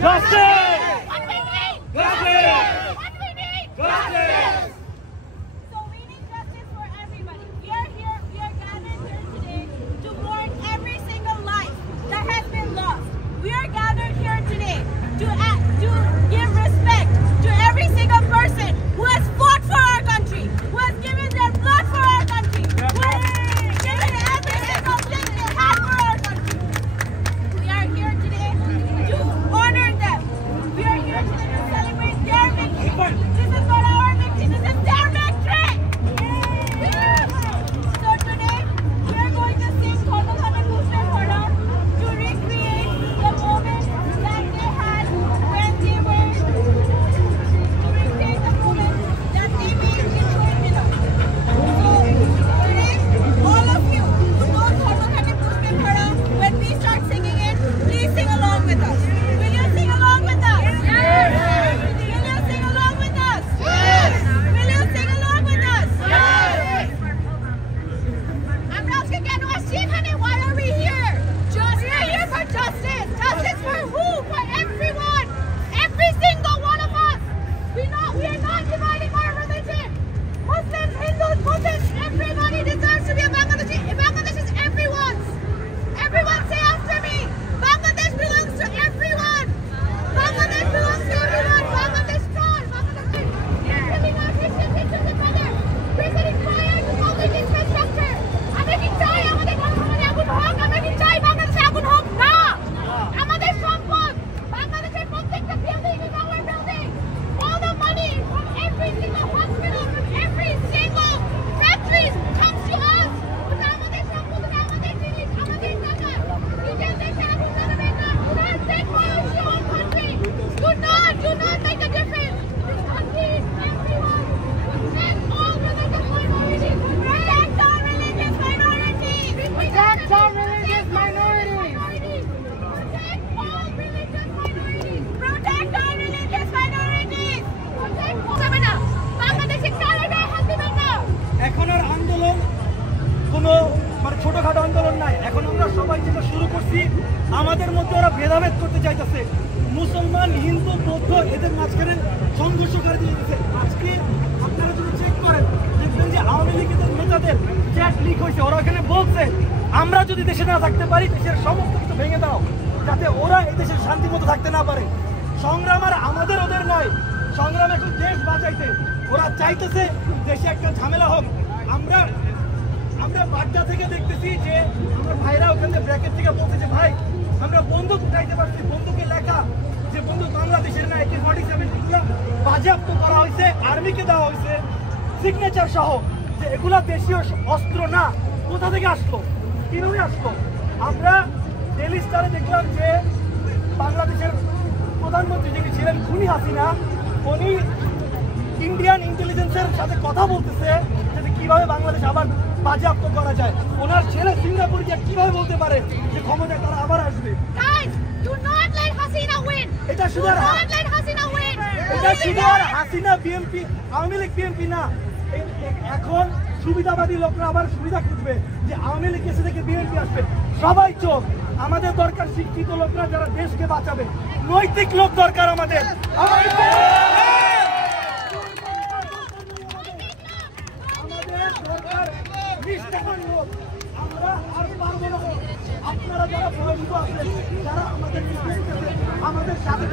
Justice! What we need! Justice! What we need! Justice! So we need justice for everybody. We are gathered here today to mourn every single life that has been lost. We are gathered here today to give respect to every single person who has fought for our country, who has given their blood for our country, who has given every single thing they had for our country. We are here today to honor them. We are here today to celebrate their victory. This is not our victory, this is their victory! So today, we are going to sing Khoto Khane Pushpe Phora to recreate the moment that they had when they were So today, all of you who know Khoto Khane Pushpe Phora, when we start singing it, please sing along with us. Will you sing along with us? Yes! Will you sing along with us? Yes! Will you sing along with us? Yes! আমরা আজকে কেন আসছি এখানে? Why are we here? We are here for justice. Justice for who? For everyone. Every single one of us. We are not dividing our religion. Muslims, Hindus, Buddhists, everybody deserves to be a Bangladeshi. Bangladesh is everyone's. Everyone say after me. Bangladesh belongs to everyone. Bangladesh belongs to everyone. Bangladesh strong. Bangladesh building our Christian teachers and brothers. We're setting fire to public infrastructure. আমরা কি চাই আমাদের বর্তমানে আগুন হোক? আমরা কি চাই বাংলাদেশে আগুন হোক? না! আমাদের সম্পদ, বাংলাদেশের প্রত্যেকটা building is our building. All the money from every single hospital, from every single factory comes to us. ওটা আমাদের সম্পদ, ওটা আমাদের জিনিস, আমাদের টাকা। নিজের দেশে আগুন লাগাবেন না। Do not set fire to your own country. Do not make a difference. This country is everyone. Protect all religious minorities. Protect all religious minorities. Protect all religious minorities. Protect all religious minorities. Protect all religious minorities. Protect all. বাংলাদেশে কারাগার হাসিবে না। এখন আর আন্দোলন কোনো ছোটখাটো আন্দোলন নাই। এখন আমরা সবাই যেটা শুরু করছি, আমাদের মধ্যে ওরা ভেদাভেদ করতে চাইতেছে। মুসলমান, হিন্দু, বৌদ্ধ এদের মাঝখানে সংঘর্ষ করে দিয়েছে। আজকে আপনারা যদি চেক করেন দেখবেন যে আওয়ামী লীগের নেতাদের চ্যাট লিক হয়েছে। ওরা এখানে বলছে আমরা যদি দেশে না থাকতে পারি, দেশের সমস্ত কিছু ভেঙে দাও, যাতে ওরা এই দেশের শান্তি মতো থাকতে না পারে। সংগ্রাম আর আমাদের ওদের নয়, সংগ্রাম এখন দেশ বাঁচাইতে। ওরা চাইতেছে দেশে একটা ঝামেলা হোক। আমরা বাড্ডা থেকে দেখতেছি যে আমার ভাইরা ওখানে ব্র্যাকেট থেকে বলতেছে ভাই আমরা বন্দুক উঠাইতে পারছি। বন্দুকে লেখা যে বন্দুক বাংলাদেশের না, AK-47 এগুলো বাজেয়াপ্ত করা হয়েছে, আর্মিকে দেওয়া হয়েছে সিগনেচার সহ, যে এগুলা দেশীয় অস্ত্র না। কোথা থেকে আসলো, কিভাবে আসলো? আমরা ডেইলি স্টারে দেখলাম যে বাংলাদেশের প্রধানমন্ত্রী যিনি ছিলেন খুনি হাসিনা, উনি ইন্ডিয়ান ইন্টেলিজেন্সের সাথে কথা বলতেছে যে কিভাবে বাংলাদেশ আবার বাজেয়াপ্ত করা যায়। ওনার ছেলে সিঙ্গাপুর গিয়ে কিভাবে বলতে পারে যে ক্ষমতায় তারা আবার আসবে? এটা শুধু আর হাসিনা বিএনপি, আওয়ামী লীগ বিএনপি না, এখন সুবিধাবাদী লোকরা আবার সুবিধা খুঁজবে যে আওয়ামী লীগ এসে থেকে বিএনপি আসবে। সবাই চোখ। আমাদের দরকার শিক্ষিত লোকরা যারা দেশকে বাঁচাবে, নৈতিক লোক দরকার আমাদের। আমরা আর পারবো না। আপনারা যারা বয়স্ক আছেন, যারা আমাদের সাথে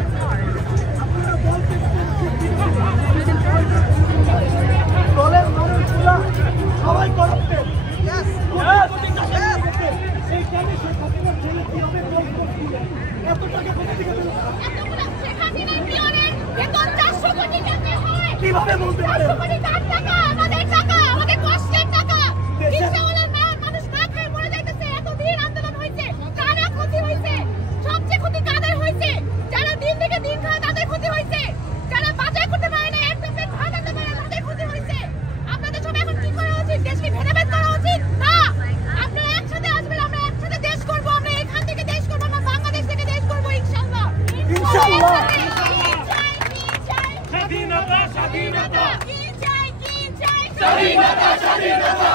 আপনারা দলের মানুষগুলা সবাই করাপ্টেড। এইখানে শেখ হাসিনার ছেলে কিভাবে এত টাকা কিভাবে বলতে পারে? স্বাধীনতা স্বাধীনতা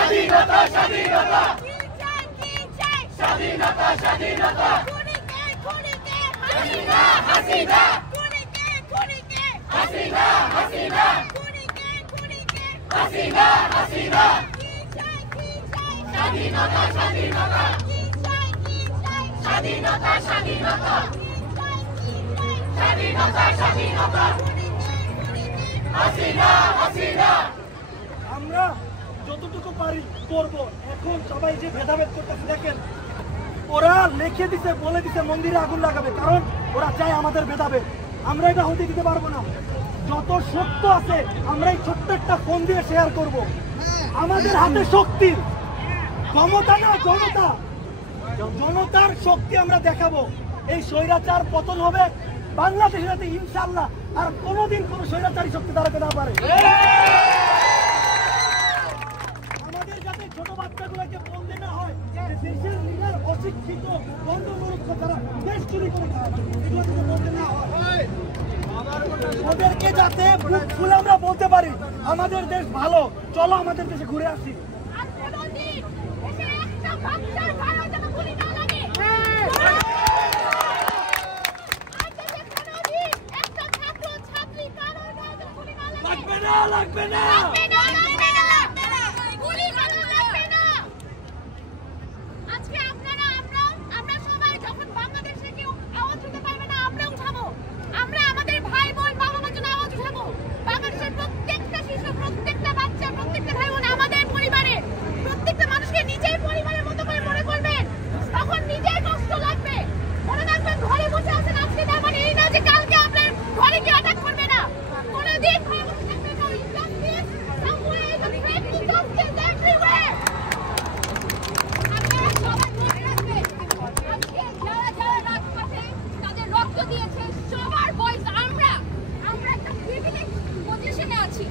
স্বাধীনতা স্বাধীনতা স্বাধীনতা স্বাধীনতা হাসিনা খুনিকে খুনিকে হাসিনা হাসিনা খুনিকে খুনিকে হাসিনা হাসিনা কি চাই স্বাধীনতা স্বাধীনতা কি চাই স্বাধীনতা স্বাধীনতা কি চাই স্বাধীনতা স্বাধীনতা হাসিনা হাসিনা আমরা যতটুকু পারি করব। এখন সবাই যে ভেদাভেদ করতেছে দেখেন, ওরা লিখে দিছে বলে দিছে মন্দিরে আগুন লাগাবে, কারণ ওরা চায় আমাদের ভেদাভেদ। আমরা এটা হতে দিতে পারবো না। যত সত্য আছে আমরা এই ছোট্ট একটা ফোন দিয়ে শেয়ার করব। আমাদের হাতে শক্তি, ক্ষমতা না জনতা, জনতার শক্তি আমরা দেখাবো। এই স্বৈরাচার পতন হবে বাংলাদেশের হাতে ইনশাআল্লাহ। আর কোনোদিন কোনো স্বৈরাচারী শক্তি দাঁড়াতে না পারে। আমাদের যাতে ছোট বাচ্চাগুলোকে বলতে না হয় যে দেশের লিডার অশিক্ষিত বন্ধমূর্খ যারা দেশ চুরি করে খায়, এগুলো যাতে বলতে না হয়। ওদেরকে যাতে বুক খুলে আমরা বলতে পারি আমাদের দেশ ভালো, চলো আমাদের দেশে ঘুরে আসি। লাগবে না আজকে আপনারা আমরা সবাই যখন বাংলাদেশে কেউ আওয়াজ উঠাতে পারবে না, আমরা উঠাবো। আমরা আমাদের ভাই বোন বাবা মার জন্য আওয়াজ উঠাবো। বাংলাদেশের প্রত্যেকটা শিশু, প্রত্যেকটা বাচ্চা, প্রত্যেকটা ভাই বোন আমাদের পরিবারে, প্রত্যেকটা মানুষকে নিজের পরিবারের মতো করে মনে করবেন। তখন নিজের কষ্ট লাগবে। মনে রাখবেন, ঘরে বসে আছেন আজকে, তার মানে এই না যে কালকে আপনার ঘরে কেউ অ্যাটাক করবে না। কোনোদিন ঘরে বসে থাকবেন না। Injustice somewhere is a threat to justice everywhere. আপনারা সবাই মনে রাখবেন, আজকে যারা রাজপথে তাদের রক্ত দিয়েছে সবার ভয়েস আমরা একটা প্রিভিলেজ পজিশনে আছি।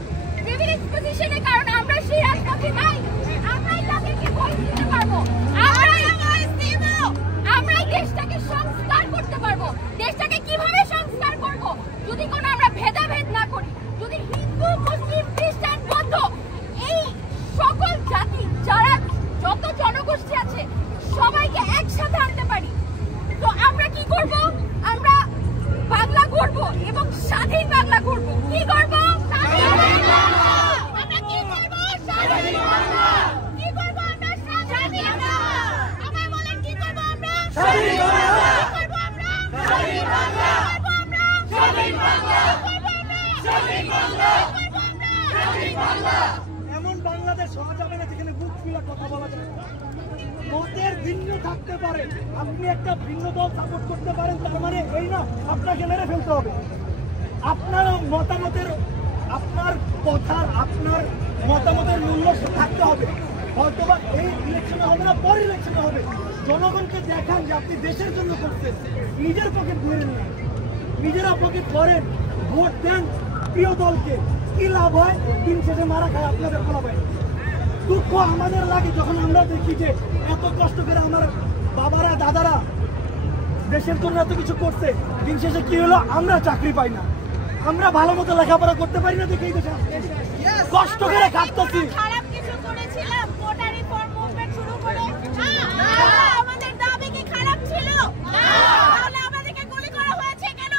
প্রিভিলেজ পজিশনে কারণ আমরা সেই রাজপথে নাই। আমরাই তাদেরকে ভয়েস দিতে পারবো, আমরাই ভয়েস দিব, আমরাই দেশটাকে সংস্কার করতে পারবো। দেশটাকে কিভাবে সংস্কার করব? যদি কোনো আমরা ভেদাভেদ না করি, যদি হিন্দু মুসলিম খ্রিস্টান বৌদ্ধ এই সকল জাতি যারা যত জনগোষ্ঠী আছে সবাইকে একসাথে আনতে পারি, তো আমরা কি করব? আমরা বাংলা করব এবং স্বাধীন বাংলা করব। কি করব? স্বাধীন বাংলা। আমরা কি করব? স্বাধীন বাংলা। কি করব আমরা? স্বাধীন বাংলা। আমায় বলেন কি করব আমরা? স্বাধীন বাংলা। কি করব আমরা? স্বাধীন বাংলা। কি করব আমরা? স্বাধীন বাংলা। কি করব আমরা? স্বাধীন বাংলা। কি করব আমরা? স্বাধীন বাংলা। এমন বাংলাদেশ হওয়া যাবে না যেখানে বুক খুলে কথা বলা যাবে। মতের ভিন্ন থাকতে পারে, আপনি একটা ভিন্ন দল সাপোর্ট করতে পারেন, তার মানে এই না আপনাকে মেরে ফেলতে হবে। আপনার মতামতের, আপনার কথার, আপনার মতামতের মূল্য থাকতে হবে। হয়তোবা এই ইলেকশনে হবে না, পরের ইলেকশনে হবে। জনগণকে দেখান যে আপনি দেশের জন্য করছেন, নিজের পকেট ভরেন না। নিজেরা পকেট ভরেন, ভোট দেন প্রিয় দলকে। কি লাভ হয়? দিন শেষে মারা খায় আপনাদের ফলাফল। দুঃখ আমাদের লাগে যখন আমরা দেখি যে এত কষ্ট করে আমার বাবারা দাদারা দেশের জন্য এত কিছু করছে, দিন শেষে কি হলো? আমরা চাকরি পাই না, আমরা ভালো মতো লেখাপড়া করতে পারি না, দেখে এই দেশে কষ্ট করে খাটতেছি। খারাপ কিছু করেছিলাম, কোটা রিফর্ম মুভমেন্ট শুরু করে আমাদের দাবি কি খারাপ ছিল? তাহলে আমাদেরকে গুলি করা হয়েছে কেন?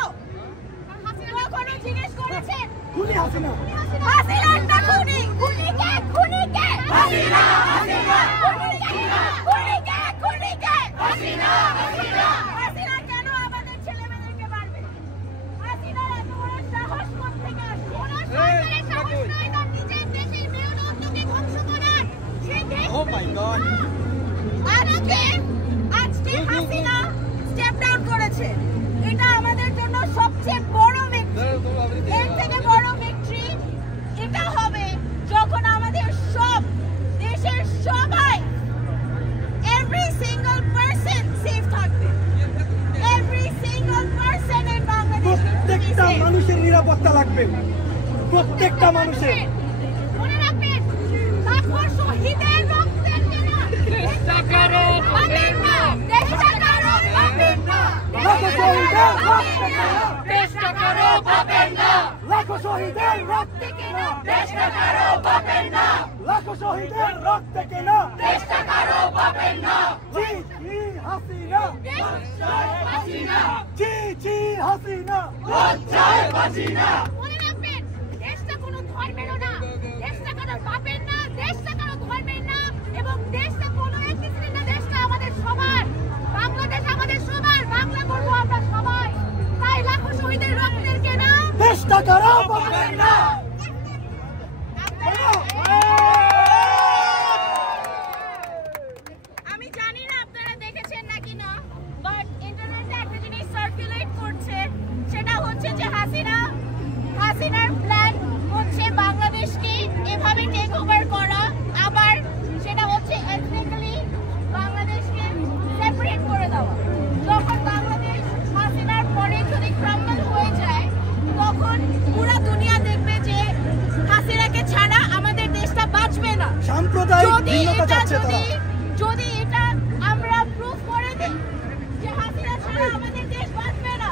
কোনো জিজ্ঞেস করেছেন? খুনি হাসিনা, হাসিনা না খুনি, খুনিকে খুনিকে হাসিনা হাসিনা খুনিকে খুনিকে হাসিনা হাসিনা হাসিনা কেন আমাদের ছেলেমেয়েদেরকে মারবে? হাসিনার এত বড় সাহস কোত্থেকে আসছে? কোন সরকারের সাহস নাই তার নিজের দেশের মেরুদণ্ডকে ধ্বংস করার। সে দেশ ও মাই গড। আজকে হাসিনা স্টেপ ডাউন করেছে। এটা আমাদের জন্য সবচেয়ে বড় ভিক্টরি। এর থেকে বড় ভিক্টরি এটা হবে যখন আমাদের সব দেশের সবাই, every single person সেফ থাকবে। Every single person in Bangladesh প্রত্যেকটা মানুষের নিরাপত্তা লাগবে, প্রত্যেকটা মানুষের। মনে রাখবেন, লাখো শহীদের রক্তের জন্য দেশটা কারো পাবেন না, দেশটা কারো পাবেন না, লাখো শহীদের রক্তে কেনা, দেশটা কারো পাবেন না, লাখো শহীদের রক্তে কেনা, দেশটা কারো পাবেন না, লাখো শহীদের রক্তে কেনা, দেশটা কারো পাবেন না। জি জি হাসিনা, হাসিনা জি জি হাসিনা। মনে রাখবেন, দেশটা কোনো ধর্মেরও না, দেশটা কোনো বাপের না, দেশটা কোনো ধর্মের না, এবং দেশটা কোনো এথনিসিটির না, দেশটা আমাদের সবার। বাংলাদেশ আমাদের সবার, বাংলা করবো আমরা সবাই। তাই লাখো শহীদের রক্তের কেনা দেশটা কারো পাবেন না। আমি জানি না আপনারা দেখেছেন নাকি না, বাট ইন্টারনেটে একটা জিনিস সার্কুলেট করছে, সেটা হচ্ছে যে হাসিনার প্ল্যান হচ্ছে বাংলাদেশকে এভাবে টেক ওভার করা, আবার সেটা হচ্ছে এথনিক্যালি বাংলাদেশকে সেপারেট করে দেওয়া। যখন বাংলাদেশ হাসিনার পরে যদি ক্রাম্বল হয়ে যায়, তখন পুরো দুনিয়া দেখবে যে হাসিনাকে ছাড়া আমাদের দেশটা বাঁচবে না। সাম্প্রদায়িক ভিন্নতা চাচ্ছে তারা। যদি এটা আমরা প্রুফ করে দিই যে হাসিনা ছাড়া আমাদের দেশ বাঁচবে না,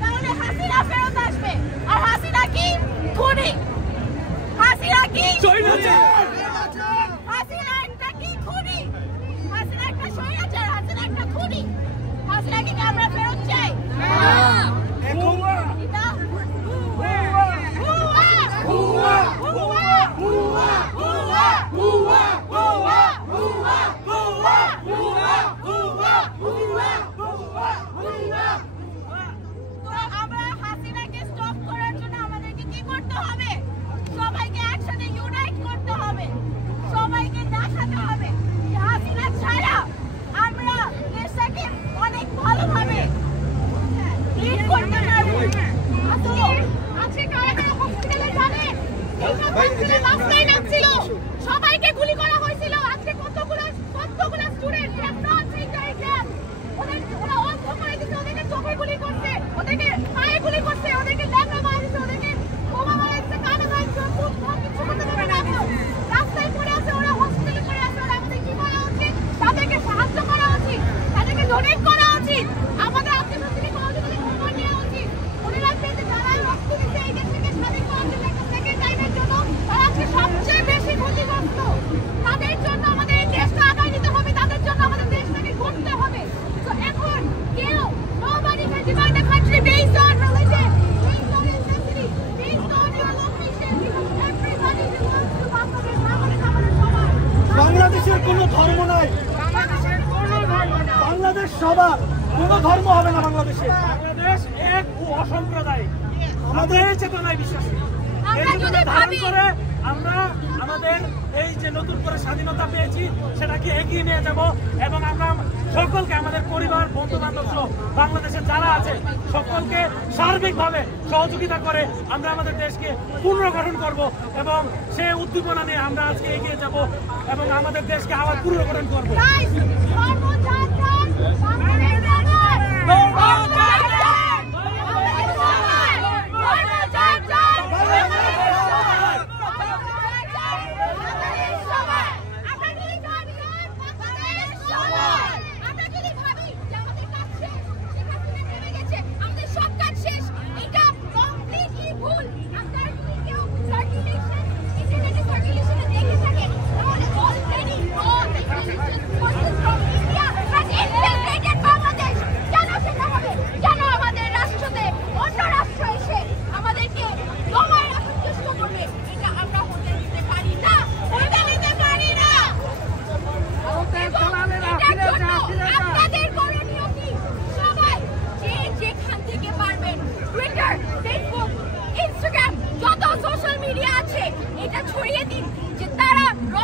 তাহলে হাসিনা ফেরত আসবে। আর হাসিনা কি খুনি, হাসিনা কি হাসিনা একটা কি খুনি, হাসিনা একটা স্বৈরাচার, হাসিনা একটা খুনি। হাসিনাকে কি আমরা ফেরত চাই? আমরা হাসিনাকে স্টপ করার জন্য আমাদেরকে কি করতে হবে? সবাইকে একসাথে ইউনাইট করতে হবে, সবাইকে দেখাতে হবে যে হাসিনা ছাড়া আমরা দেশটাকে অনেক ভালোভাবে লিড করতে পারবো। আজকে কারা কারা হসপিটালে যাবেন? এইসব হসপিটালে রাস্তায় নামছিল, সবাইকে গুলি করা হয়েছিল। আজকে কতগুলো স্টুডেন্ট ওরা অন্ধ করে দিচ্ছে, ওদেরকে চোখে গুলি করছে, ওদেরকে পায়ে গুলি করছে, ওদেরকে ল্যাংড়া মারা দিচ্ছে, ওদেরকে বোমা মারা দিচ্ছে, কানে মারা দিচ্ছে, কিছু করতে পারবে না। রাস্তায় পড়ে আছে, ওরা হসপিটালে পড়ে আছে। ওরা আমাদের কি করা উচিত? তাদেরকে সাহায্য করা উচিত, তাদেরকে ডোনেট করা উচিত, আমাদের আত্মীয় কোনো খবর নেওয়া উচিত। মনে রাখবেন যে যারা রক্ত দিচ্ছে এই দেশ থেকে স্বাধীন করার জন্য, একটা সেকেন্ড টাইমের জন্য, তারা আজকে সবচেয়ে বেশি ক্ষতিগ্রস্ত। তাদের জন্য আমাদের এই দেশটা আগায় নিতে হবে, তাদের জন্য আমাদের দেশটাকে গড়তে হবে। তো এখন কেউ nobody can divide the country based on religion, based on ethnicity, based on your location, because everybody belongs to Bangladesh. Bangladesh আমাদের সবার। বাংলাদেশের কোনো ধর্ম নাই, বাংলাদেশের কোনো ধর্ম না। বাংলাদেশ সবার, কোনো ধর্ম হবে না বাংলাদেশে। বাংলাদেশ এক ও অসাম্প্রদায়িক, আমাদের এই চেতনায় বিশ্বাসী। এই আমরা চেতনা যদি ধারণ ভাবি করে আমরা আমাদের এই যে নতুন করে স্বাধীনতা পেয়েছি সেটাকে এগিয়ে নিয়ে যাব, এবং আমরা সকলকে, আমাদের পরিবার, বন্ধু বান্ধব সহ বাংলাদেশের যারা আছে সকলকে সার্বিকভাবে সহযোগিতা করে আমরা আমাদের দেশকে পুনর্গঠন করব, এবং সেই উদ্দীপনা নিয়ে আমরা আজকে এগিয়ে যাব এবং আমাদের দেশকে আবার পুনর্গঠন করব। Guys, ধর্ম যার যার, বাংলাদেশ যার যার। ধর্ম যার যার, বাংলাদেশ সবার। ধর্ম যার যার, বাংলাদেশ সবার। বাংলাদেশ সবার। আমরা যদি ভাবি বাংলাদেশ সবার, আমরা যদি ভাবি যে আমাদের কাজ শেষ, শেখ হাসিনা নেমে গেছে, আমাদের সব কাজ শেষ, এটা কমপ্লিটলি ভুল। আপনার যদি কেউ সার্কুলেশন, ইন্টারনেটে সার্কুলেশনে দেখে থাকেন, তাহলে already all the religious forces from India has infiltrated Bangladesh. কেন সেটা হবে? কেন আমাদের রাষ্ট্রতে অন্য রাষ্ট্র এসে আমাদেরকে দমায় রাখার চেষ্টা করবে? এটা আমরা হতে দিতে পারি না, হতে দিতে পারি না। এটার জন্য আপনাদের করণীয় কি? সবাই যে যেখান থেকে পারবেন, টুইটার, ফেসবুক, ইনস্টাগ্রাম, যত সোশ্যাল মিডিয়া আছে, এটা ছড়িয়ে দিন যে তারা র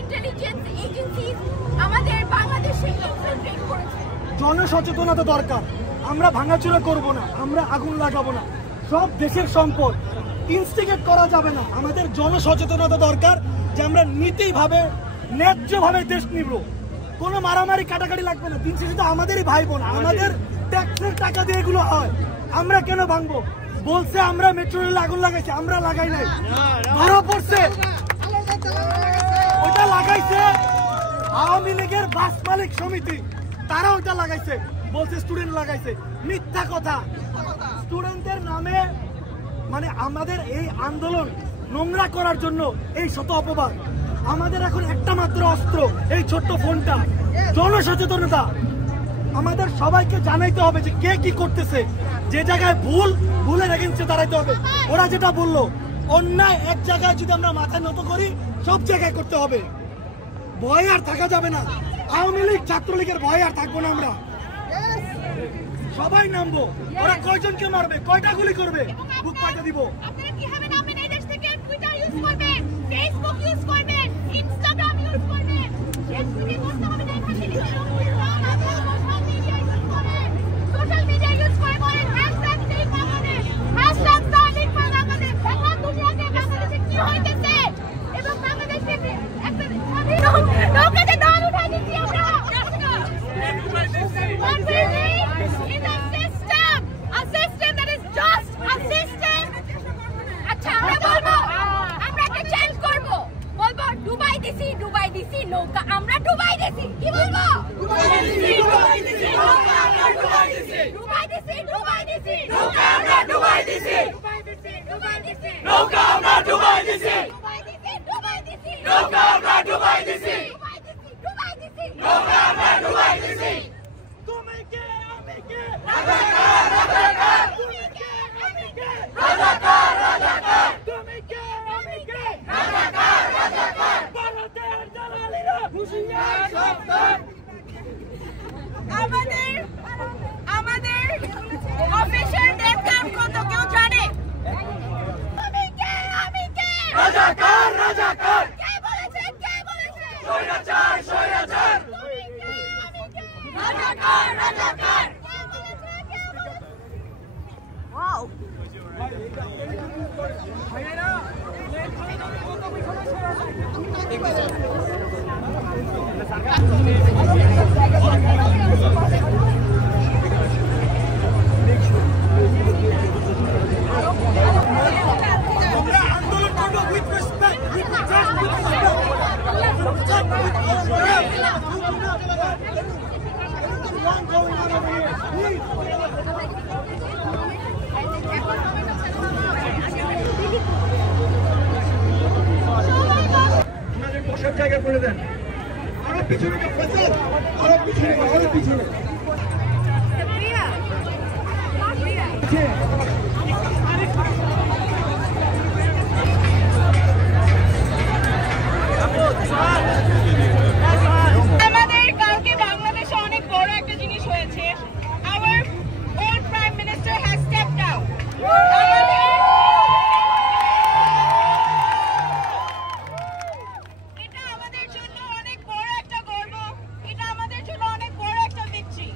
ইন্টেলিজেন্স এজেন্সিজ আমাদের বাংলাদেশে ইনফিলট্রেট করেছে। জনসচেতনতা দরকার। আমরা ভাঙাচোরা করব না, আমরা আগুন লাগাবো না। সব দেশের সম্পদ ইনস্টিগেট করা যাবে না। আমাদের জনসচেতনতা দরকার যে আমরা নীতিভাবে, ন্যায্যভাবে দেশ নিব। কোনো মারামারি কাটাকাটি লাগবে না। দিন শেষে তো আমাদেরই ভাই বোন, আমাদের ট্যাক্সের টাকা দিয়ে এগুলো হয়। আমরা কেন ভাঙবো? বলছে আমরা মেট্রো রেলে আগুন লাগাইছি, আমরা লাগাই নাই। ধরা পড়ছে, ওটা লাগাইছে আওয়ামী লীগের বাস মালিক সমিতি, তারা ওটা লাগাইছে, বলছে স্টুডেন্ট লাগাইছে। মিথ্যা কথা। স্টুডেন্টদের নামে মানে আমাদের এই আন্দোলন নোংরা করার জন্য এই শত অপবাদ। আমাদের এখন একটা মাত্র অস্ত্র, এই ছোট্ট ফোনটা। জনসচেতনতা আমাদের সবাইকে জানাইতে হবে যে কে কি করতেছে, যে জায়গায় ভুলের এগেইনস্টে দাঁড়াইতে হবে। ওরা যেটা বললো, অন্যায় এক জায়গায় যদি আমরা মাথা নত করি, সব জায়গায় করতে হবে। ভয় আর থাকা যাবে না। আওয়ামী লীগ, ছাত্রলীগের ভয় আর থাকবো না আমরা। সবাই নামবো। ওরা কয়জনকে মারবে, কয়টা গুলি করবে, বুক পাইতে দিব। আপনারা কিভাবে নামবেন? এই দেশ থেকে টুইটার ইউজ করবেন, ফেসবুক ইউজ করবেন, ইনস্টাগ্রাম ইউজ করবেন। ফেসবুকে করতে হবে না, এখান থেকে সোশ্যাল মিডিয়া ইউজ করে বলেন hashtag save Bangladesh, hashtag starting for Bangladesh. এখন দুনিয়াতে বাংলাদেশে কি হইতেছে এবং বাংলাদেশে একটা নৌকাতে দল উঠাই দিচ্ছি আমরা। What we need is a system that is just a system. আচ্ছা আমরা বলবো, আমরা একটা চেঞ্জ করব, বলবো ডুবাই দিছি নৌকা আমরা ডুবাই দিছি। কি বলবো? ডুবাই দিছি নৌকা আমরা ডুবাই দিছি, ডুবাই দিছি নৌকা আমরা ডুবাই দিছি, ডুবাই দিছি নৌকা আমরা ডুবাই দিছি, ডুবাই দিছি নৌকা আমরা ডুবাই দিছি, ডুবাই দিছি নৌকা আমরা ডুবাই দিছি। তুমি কে, আমি কে, রাজাকার রাজাকার, তুমি কে, আমি কে, রাজাকার রাজাকার, তুমি কে, আমি কে, রাজাকার রাজাকার। ভারতের দালালিরা হুঁশিয়ার সাবধান। আমাদের অফিসের ডেথ কাউন্ট কত কেউ জানে? তুমি কে, আমি কে, রাজাকার রাজাকার, কে বলেছে, কে বলেছে? স্বৈরাচার স্বৈরাচার, তুমি কে, আমি কে, রাজাকার রাজাকার, কে বলেছে, কে বলেছে? ওয়াও, আমরা আন্দোলন করবো with respect, with just with respect, with anything wrong going on over here, please. আপনাদের বসার জায়গা করে দেন। আরো পিছনে, আরো পিছনে, আরো পিছনে। আমাদের কালকে বাংলাদেশে অনেক বড় একটা জিনিস হয়েছে। Our old Prime Minister has stepped down. এটা আমাদের জন্য অনেক বড় একটা গর্ব, এটা আমাদের জন্য অনেক বড় একটা victory।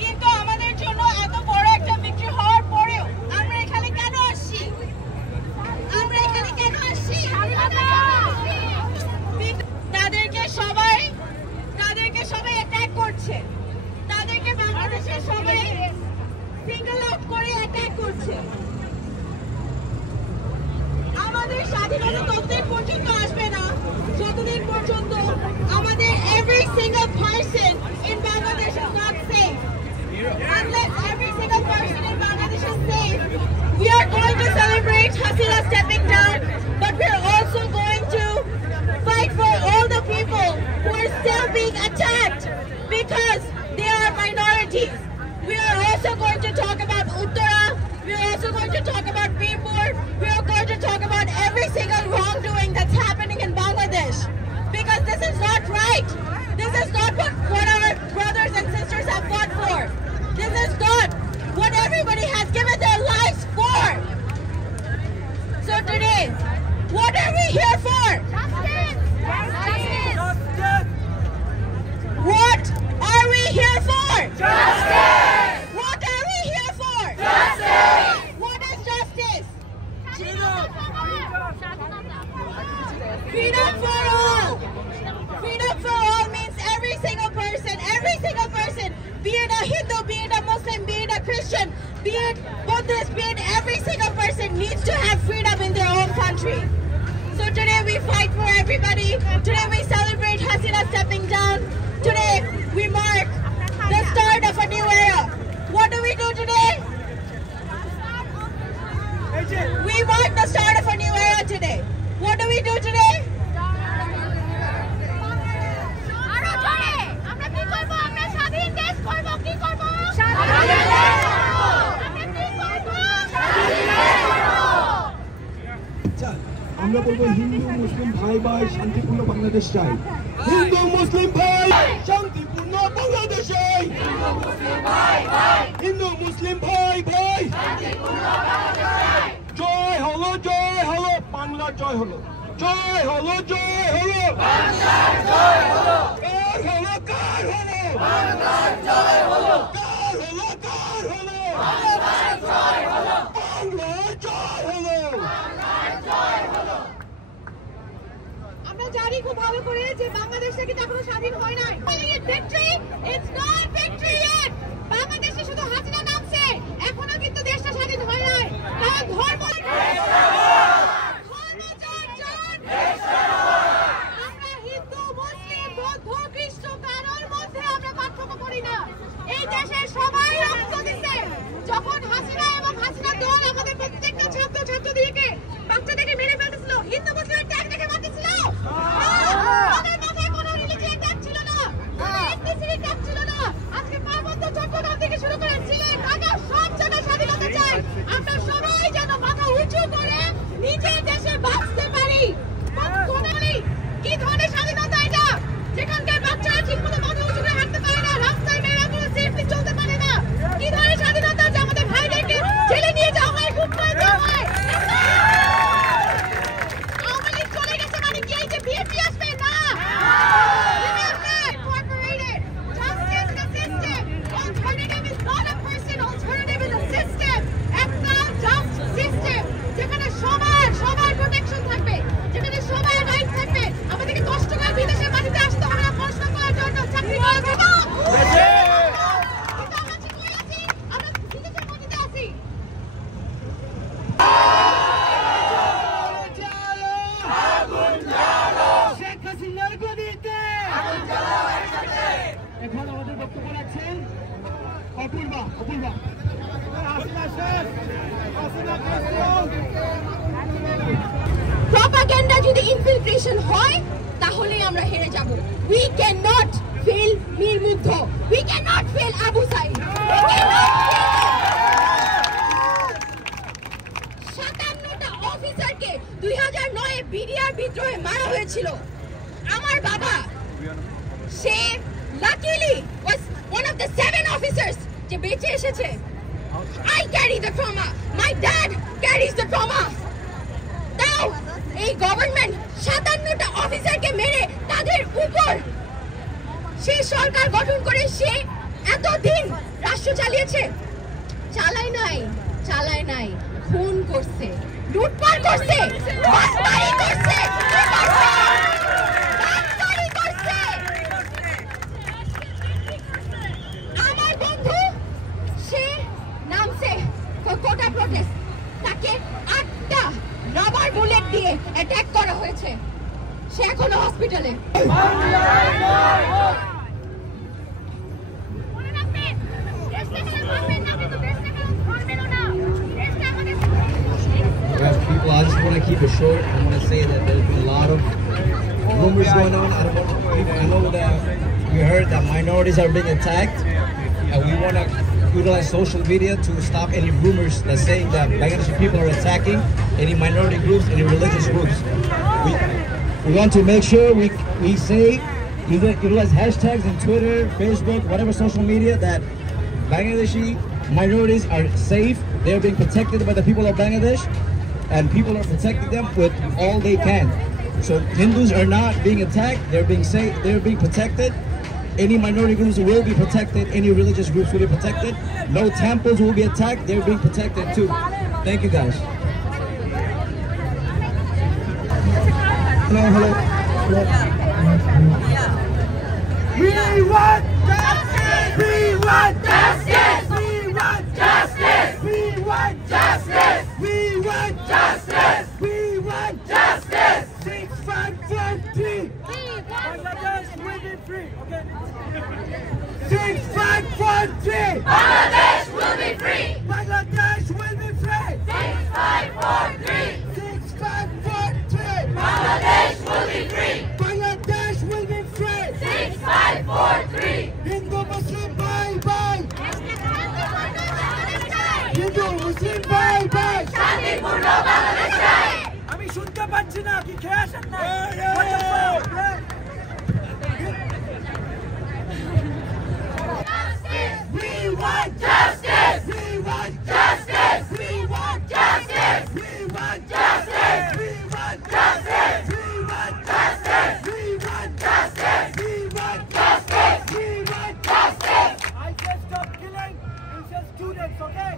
কিন্তু আমাদের জন্য এত বড় একটা victory হওয়ার পরেও আমরা এখানে কেন আসছি? আমরা এখানে কেন আসছি? তাদেরকে সবাই অ্যাটাক করছে, তাদেরকে বাংলাদেশের সবাই সিঙ্গল আউট করে অ্যাটাক করছে। আমাদের স্বাধীনতা ততদিন পর্যন্ত আসবে না যতদিন পর্যন্ত আমাদের every single person in Bangladesh is not safe. Unless every single person in Bangladesh is safe, we are going to celebrate Hasina stepping down, but we are also going to fight for all the people who are still being attacked because they are minorities. We are also going to talk about Uttara. We are also going to talk about Birpur. We are going to talk about every single wrongdoing that's happening in Bangladesh because this is not right. This is not what our brothers and sisters have fought for. This is not what everybody has given their lives for. So today, what are we here for? Justice! Justice! What are we here for? Justice! What are we here for? Justice! What is justice? Freedom for all! Freedom for all means every single person, be it a Hindu, be it a Muslim, be it a Christian, be it Buddhist, be it every single person needs to have freedom in their own country. So today we fight for everybody. Today we celebrate Hasina stepping down. Today we mark the start of a new era. What do we do today? We mark the start of a new era today. What do we do today? আমরা কি করব? আমরা স্বাধীন দেশ করব, কি করব? আমরা বলবো হিন্দু মুসলিম ভাই ভাই শান্তিপূর্ণ বাংলাদেশ চাই। হিন্দু মুসলিম ভাই শান্তিপূর্ণ বাংলাদেশ চাই। হিন্দু মুসলিম ভাই ভাই জয় হলো বাংলা, জয় হলো কার হলো আমরা জানি খুব ভালো করে যে বাংলাদেশ থেকে এখনো স্বাধীন হয় নাই। Victory, it's not victory yet. বাংলাদেশে শুধু হাসিনা নামছে, এখনো কিন্তু দেশটা স্বাধীন হয় নাই। কারণ ধর্ম আমরা হিন্দু মুসলিম বৌদ্ধ খ্রিস্ট কারোর মধ্যে আমরা পার্থক্য করি না। এই দেশের সবাই রক্ত দিচ্ছে। যখন হাসিনা এবং হাসিনা দল আমাদের প্রত্যেকটা ছাত্রছাত্রীদেরকে বাচ্চাদেরকে মেরে ফেলতেছিল, হিন্দু মুসলিমের ট্যাগ দেখে মারতেছিল। আমাদের মাথায় কোনো রিলিজিয়ান ট্যাগ ছিল না, কোনো এথনিসিটি ট্যাগ ছিল না। আজকে পার্বত্য চট্টগ্রাম থেকে শুরু করে সিলেট, ঢাকা সব জায়গায় স্বাধীনতা চাই। আমরা সবাই যেন মাথা উঁচু করে নিজের দেশে বাঁচতে পারি। কি ধরনের স্বাধীনতা এটা, যেখানকার বাচ্চারা ঠিকমতো মাথা উঁচু করে হাঁটতে পারে না, রাস্তায় মেয়েরা কোনো সেফলি চলতে পারে না? কি ধরনের স্বাধীনতা যে আমাদের ভাইদেরকে জেলে নিয়ে যাওয়া হয়, গুম করে দেওয়া হয়? আওয়ামী লীগ চলে গেছে মানে কি এই যে বিএনপি আসবে না? Justice is a system. Alternative is not a person. Alternative is a system. একটা just system যেখানে সবার প্রোটেকশন থাকবে, যেখানে সবার রাইট থাকবে। আমাদেরকে কষ্ট করে বিদেশের মাটিতে আসতে হবে না পড়াশোনা করার জন্য, চাকরি করার জন্য। কিন্তু আমরা ঠিক হয়ে আছি, আমরা বিদেশের মাটিতে আছি। শেখ হাসিনার গদিতে এখন আমাদের বক্তব্য রাখছেন অপূর্বা। প্রপাগান্ডা যদি ইনফিলট্রেশন হয় তাহলে আমরা হেরে যাব। We cannot fail মীর মুগ্ধ, we cannot fail Abu Saeed, we cannot fail 57টা অফিসারকে 2009 বিডিআর বিদ্রোহে মারা হয়েছিল। আমার বাবা সে luckily was one of the 7 officers যে বেঁচে এসেছে। I carry the trauma, my dad carries the trauma. Now এই গভর্নমেন্ট 57টা অফিসারকে মেরে তাদের উপর সে সরকার গঠন করে সে এতদিন রাষ্ট্র চালায় নাই, খুন করছে, লুটপাট করছে, বাটপারি করছে, আমার বন্ধু সে নামছে কোটা প্রোটেস্ট, তাকে 8টা রাবার বুলেট দিয়ে অ্যাটাক করা হয়েছে, সে এখনো হসপিটালে। People, I just want to keep it short. I want to say that there's been a lot of rumors going on. I know that we heard that minorities are being attacked, and we want to utilize social media to stop any rumors that saying that Bangladeshi people are attacking any minority groups, any religious groups. We want to make sure we say, utilize hashtags in Twitter, Facebook, whatever social media, that Bangladeshi minorities are safe. They're being protected by the people of Bangladesh, and people are protecting them with all they can. So Hindus are not being attacked, they're being safe, they're being protected. Any minority groups will be protected, any religious groups will be protected. No temples will be attacked, they're being protected too. Thank you guys. Hello. We want justice! We want justice! We want justice! We want justice! We want justice! We want justice! 6543! Bangladesh will be free! Okay. 6543! Bangladesh will be free! Bangladesh will be free! 6543! 6543! Bangladesh will be free! Bangladesh will be free! 6543! Hindu Muslim bye bye! Hindu Muslim bye bye! শান্তিপূর্ণ বাংলাদেশ চাই! আমি শুনতে পাচ্ছি বলছি না কি খেয়ে আসেন না What the fuck, man? We want justice! We want justice! We want justice! We want justice! We want justice! We want justice! We want justice! We want justice! We want justice! I said stop killing innocent students, okay?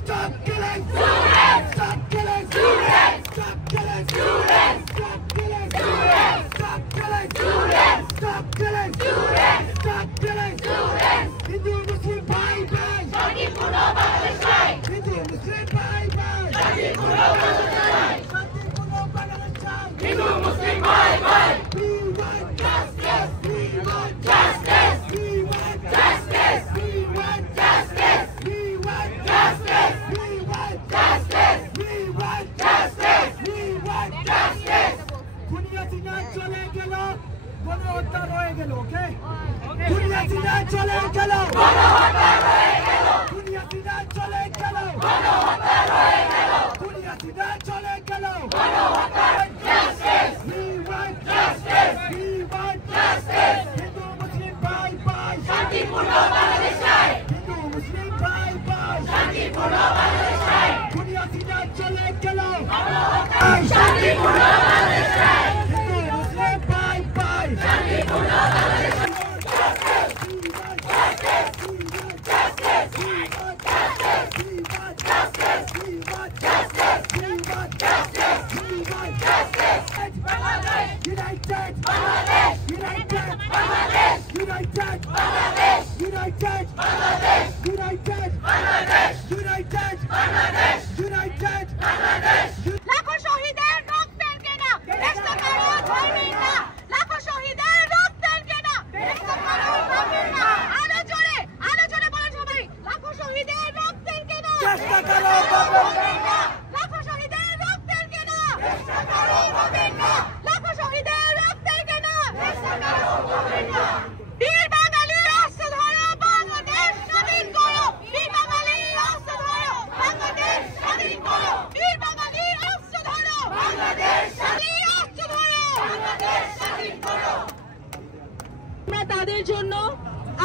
Stop killing students! Stop killing students! Stop killing students! Stop killing students! Stop killing students! Stop killing students! Stop killing students! Hindu Muslim bhai bhai! Shantipurna Bangladesh bhai! Hindu Muslim bhai bhai! Shantipurna Bangladesh bhai! Shantipurna Bangladesh bhai! Hindu Muslim bhai bhai! We want justice! We want justice! We want justice! We want justice! We want justice! We want justice! We want justice! We want justice! দুনিয়া জিনা চলে গেল গণহত্যা রয়ে গেল, ওকে? দুনিয়া জিনা চলে গেল গণহত্যা রয়ে গেল। দুনিয়া জিনা চলে গেল গণহত্যা রয়ে গেল। দুনিয়া জিনা চলে গেল গণহত্যা। Justice! We want justice! We want justice! Hindu মুসলিম ভাই ভাই শান্তিপূর্ণ বাংলাদেশ চাই। হিন্দু মুসলিম ভাই ভাই শান্তিপূর্ণ বাংলাদেশ চাই। দুনিয়া জিনা চলে গেল গণহত্যা। শান্তিপূর্ণ বাংলাদেশ চাই। হিন্দু মুসলিম ভাই ভাই শান্তিপূর্ণ বাংলাদেশ চাই। লাখো শহীদের রক্তের কেনা দেশটা কারো ধর্মের না। লাখো শহীদের রক্তের কেনা দেশটা কারো ধর্মের না। আলো জোরে বলেন সবাই। লাখো শহীদের রক্তের কেনা চেষ্টা করো ধর্মের না। লাখো শহীদের রক্তের কেনা দেশটা কারো ধর্মের না। লাখো শহীদের রক্তের কেনা দেশটা কারো ধর্মের না। বীর বাঙালি অস্ত্র ধরো বাংলাদেশ স্বাধীন করো। বীর বাঙালি অস্ত্র ধরো বাংলাদেশ স্বাধীন করো। বীর বাঙালি অস্ত্র ধরো বাংলাদেশ স্বাধীন অস্ত্র ধরো বাংলাদেশ স্বাধীন করো। আমরা তাদের জন্য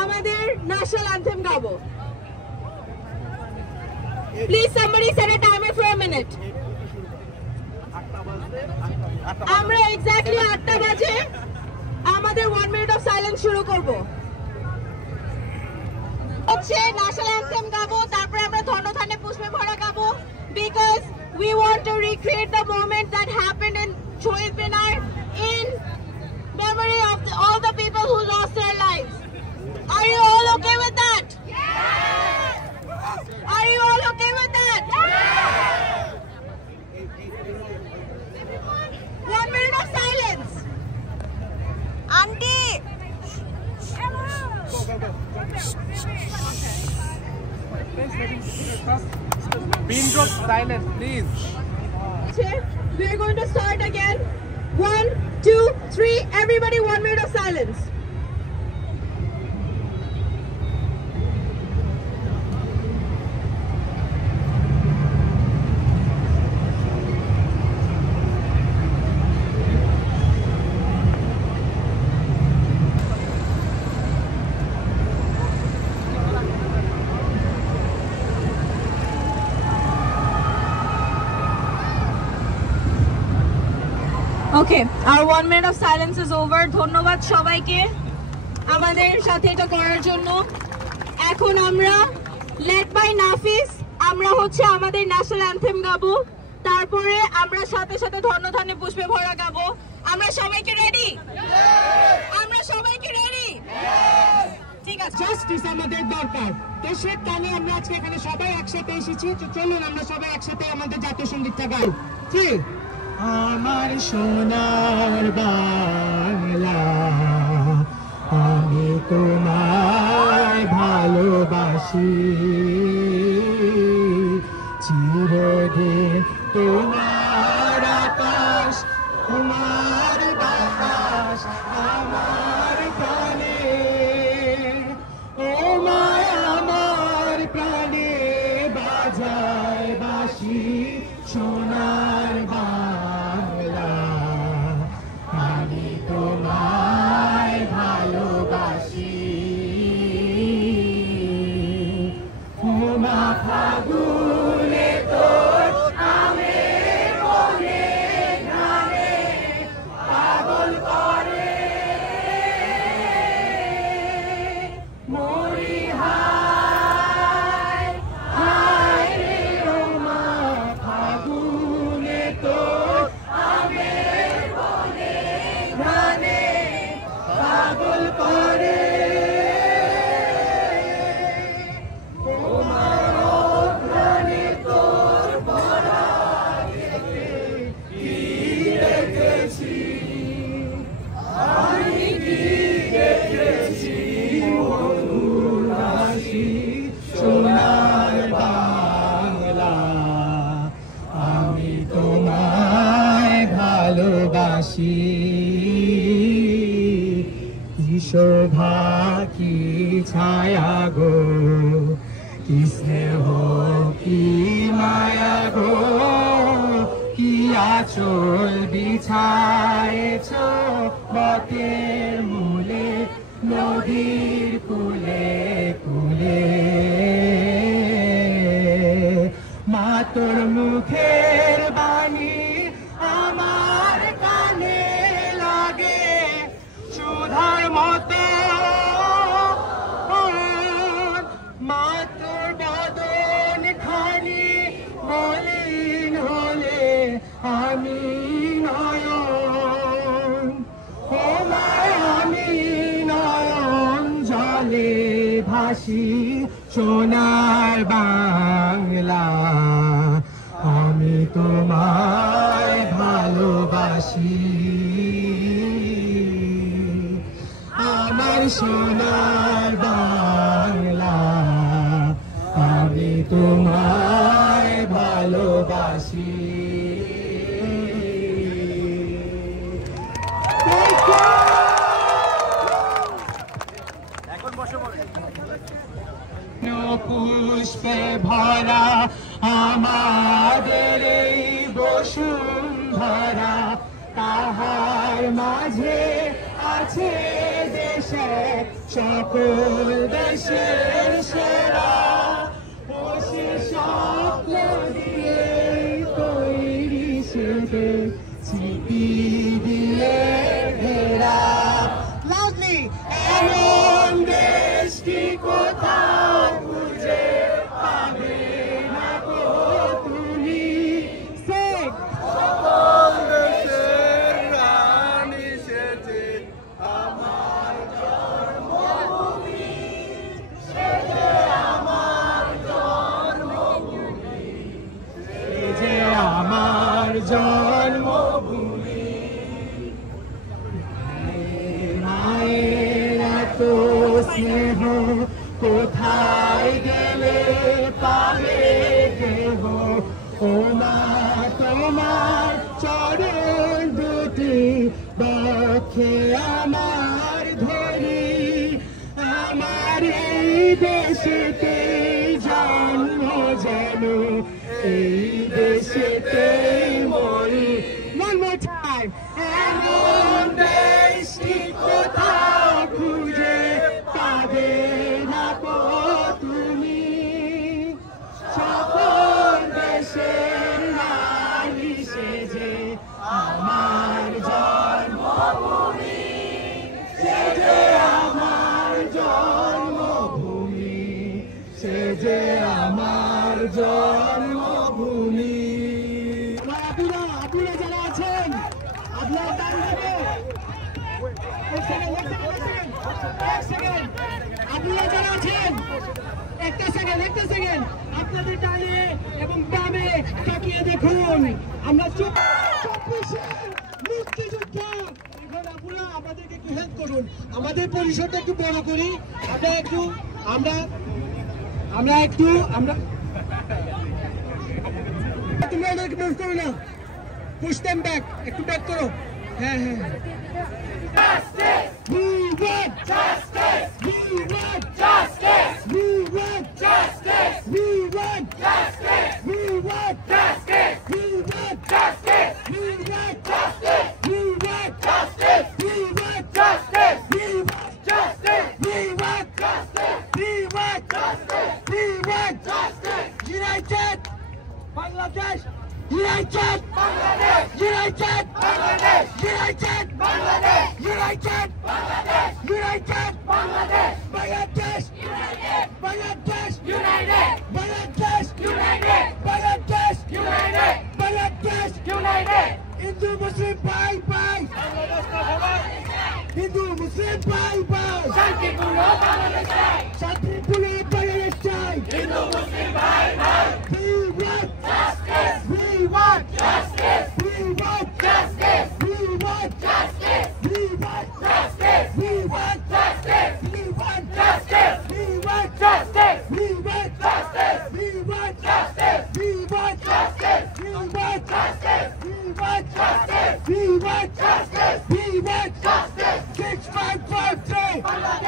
আমাদের ন্যাশনাল অ্যানথেম গাবো। Please somebody set a timer for a minute. আমরা এক্স্যাক্টলি 8টা বাজে আমাদের 1 মিনিট অফ সাইলেন্স শুরু করব। হচ্ছে ন্যাশনাল অ্যানথেম গাবো, তারপরে আমরা ধন্যধান্যে পুষ্পে ভরা গাবো, because we want to recreate the moment that happened in Shoaib Minar in memory of all the people who lost their lives. Are you all okay with that? Yes! Are you all okay with that? Yes! 1 minute of silence. Auntie! Pin drop silence, please. We're going to start again. 1, 2, 3. Everybody 1 minute of silence. Okay, our 1 minute of silence is over. ধন্যবাদ সবাইকে আমাদের সাথে এটা করার জন্য। এখন আমরা led by নাফিস আমরা হচ্ছে আমাদের ন্যাশনাল অ্যানথেম গাবো, তারপরে আমরা সাথে সাথে ধন্যধান্যে পুষ্পে ভরা গাবো। আমরা সবাইকে রেডি? আমরা সবাইকে রেডি? ঠিক আছে। জাস্টিস আমাদের দরকার। দেশের টানে আমরা আজকে এখানে সবাই একসাথে এসেছি। চলুন আমরা সবাই একসাথে আমাদের জাতীয় সঙ্গীতটা গাই। ঠিক আমার সোনার বাংলা, আমি তোমায় ভালোবাসি, চিরদিন তোমার আকাশ, তোমার বাতাস আমার প্রাণে, ও মায় আমার প্রাণে বাজায় বাঁশি সোনার বাংলা। শোভা কি ছায়া গো, কি স্নেহ কি মায়া গো, কি আঁচল বিছায়েছ বটের মূলে, নদীর কূলে কূলে। মা তোর মুখের বাণী আমার কানে লাগে সুধার মতো, মা তোর বদন খানি মলিন হলে আমি নয়ন, ও মা আমি নয়ন জলে ভাসি সোনার বাংলা, আমি তোমায় ভালোবাসি, আমার সোনার বাংলা, আমি তোমায় ভালোবাসি। পুষ্পে ভরা আমাদের এই বসুন্ধরা, তাহার মাঝে আছে দেশের সকল দেশের সেরা, সে স্বপ্ন দিয়ে তৈরি সেবে স্মৃতি দিয়ে ঘেরা। লাউডলি এমন দেশটি কোথাও খুঁজে পাবে না গো তুমি, সকল দেশের রানী সেজে আমার জন্মভূমি, সেজে আমার জন্মভূমি, সেজে আমার জন্মভূমি। মায়ের এত স্নেহ কোথায় গেলে পাবে দেহ, ও মা তোমার চরণ দুটি বক্ষে আমার ধরি, আমার এই দেশেতে জন্ম যেন এই দেশেতে মরি। One more time. এমন দেশটি কোথাও খুঁজে পাবে না গো তুমি, সকল দেশের নারী সেজে আমার জন্মভূমি, সেজে আমার জন্মভূমি, সেজে আমার জন্মভূমি। আপুরা যারা আছেন আপনারা দান দেবে, আপনারা যারা আছেন একটা সেকেন্ড আপনাদের ডানে এবং বামে তাকিয়ে দেখুন, আমরা মুক্তিযুদ্ধ। এখন আপনারা আমাদেরকে একটু হেল্প করুন, আমাদের পরিসরটা একটু বড় করি, আমরা একটু তোমরা ওদেরকে মুভ করো না, পুশ দেম ব্যাক, একটু ব্যাক করো। হ্যাঁ হ্যাঁ, justice, we want justice, we want justice, we want justice, we want justice, we want justice, we want justice, we want justice, we want justice, we want justice, we want justice, we want justice, we want justice, we want justice. United Bangladesh, United Bangladesh, United Bangladesh, United Bangladesh, United Bangladesh, United Bangladesh, Bangladesh United, Bangladesh United, Bangladesh United, Bangladesh United, Bangladesh United. Hindu Muslim bye bye, Hindu Muslim bye bye, Shantipurno Bangladesh chai, Shantipurno Bangladesh chai, Hindu Muslim bye bye. We want justice, we want justice, we want justice, we want justice, we want justice, we want justice, we want justice, we want justice, we want justice, we want justice, we want justice, we want justice, we want justice, we want justice. 6553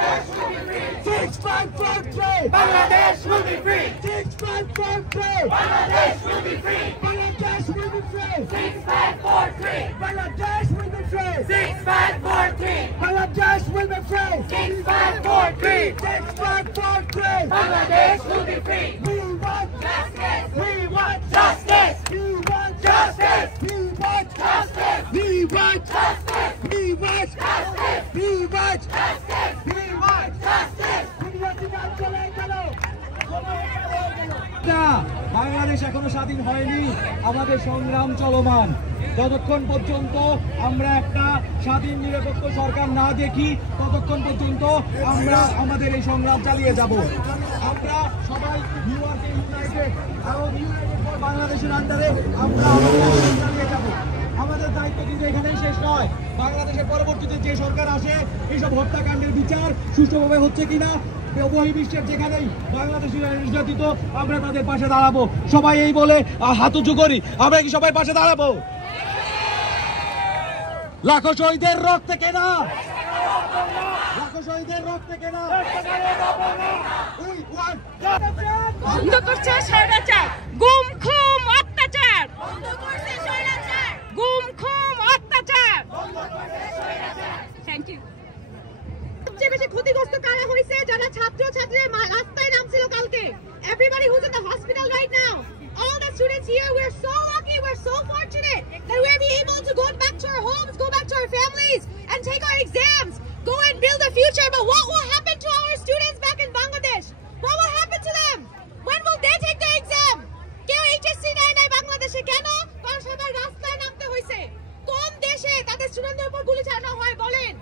free. 6543. Bangladesh will be free. Bangladesh will be free. 6543. Bangladesh will be free. 6543. Bangladesh will be free. 6543. 6543. Bangladesh will be free. We want justice. We want justice. We want justice. We want justice. We want justice. We want justice. We want justice. We want justice. Bangladesh এখনো স্বাধীন হয়নি, আমাদের সংগ্রাম চলমান। যতক্ষণ পর্যন্ত আমরা একটা স্বাধীন নিরপেক্ষ সরকার না দেখি ততক্ষণ পর্যন্ত আমরা আমাদের এই সংগ্রাম চালিয়ে যাব। আমরা সবাই নিউইয়র্কে ইউনাইটেড আরব ইউনাইটেড ফর বাংলাদেশের আন্ডারে আমরা আমাদের চালিয়ে যাব। আমাদের দায়িত্ব কিন্তু এখানেই শেষ নয়। বাংলাদেশের পরবর্তীতে যে সরকার আসে এইসব হত্যাকাণ্ডের বিচার সুষ্ঠুভাবে হচ্ছে কিনা বহির্বিশ্বের যেখানেই বাংলাদেশিরা নির্যাতিত আমরা তাদের পাশে দাঁড়াবো। সবাই এই বলে হাত উঁচু করি, আমরা কি সবাই পাশে দাঁড়াবো? লাখো শহীদের রক্তে কেনা, লাখো শহীদের রক্তে কেনা। বন্ধ করছে স্বৈরাচার, গুম খুম অত্যাচার, বন্ধ করছে স্বৈরাচার, গুম খুম অত্যাচার। Thank you. সবচেয়ে বেশি ক্ষতিগ্রস্ত কারা হয়েছে? যারা ছাত্র ছাত্রীরা রাস্তায় নামছিল কালকে। Everybody who's in the hospital right now, all the students here, we're so lucky, we're so fortunate that we're able to go back to our homes, go back to our families, and take our exams, go and build a future. But what will happen to our students back in Bangladesh? What will happen to them? When will they take their exam? কেউ HSC নেয় নাই বাংলাদেশে কেন? কারণ সবাই রাস্তায় নামতে হয়েছে। কোন দেশে তাদের স্টুডেন্টদের উপর গুলি চালানো হয় বলেন?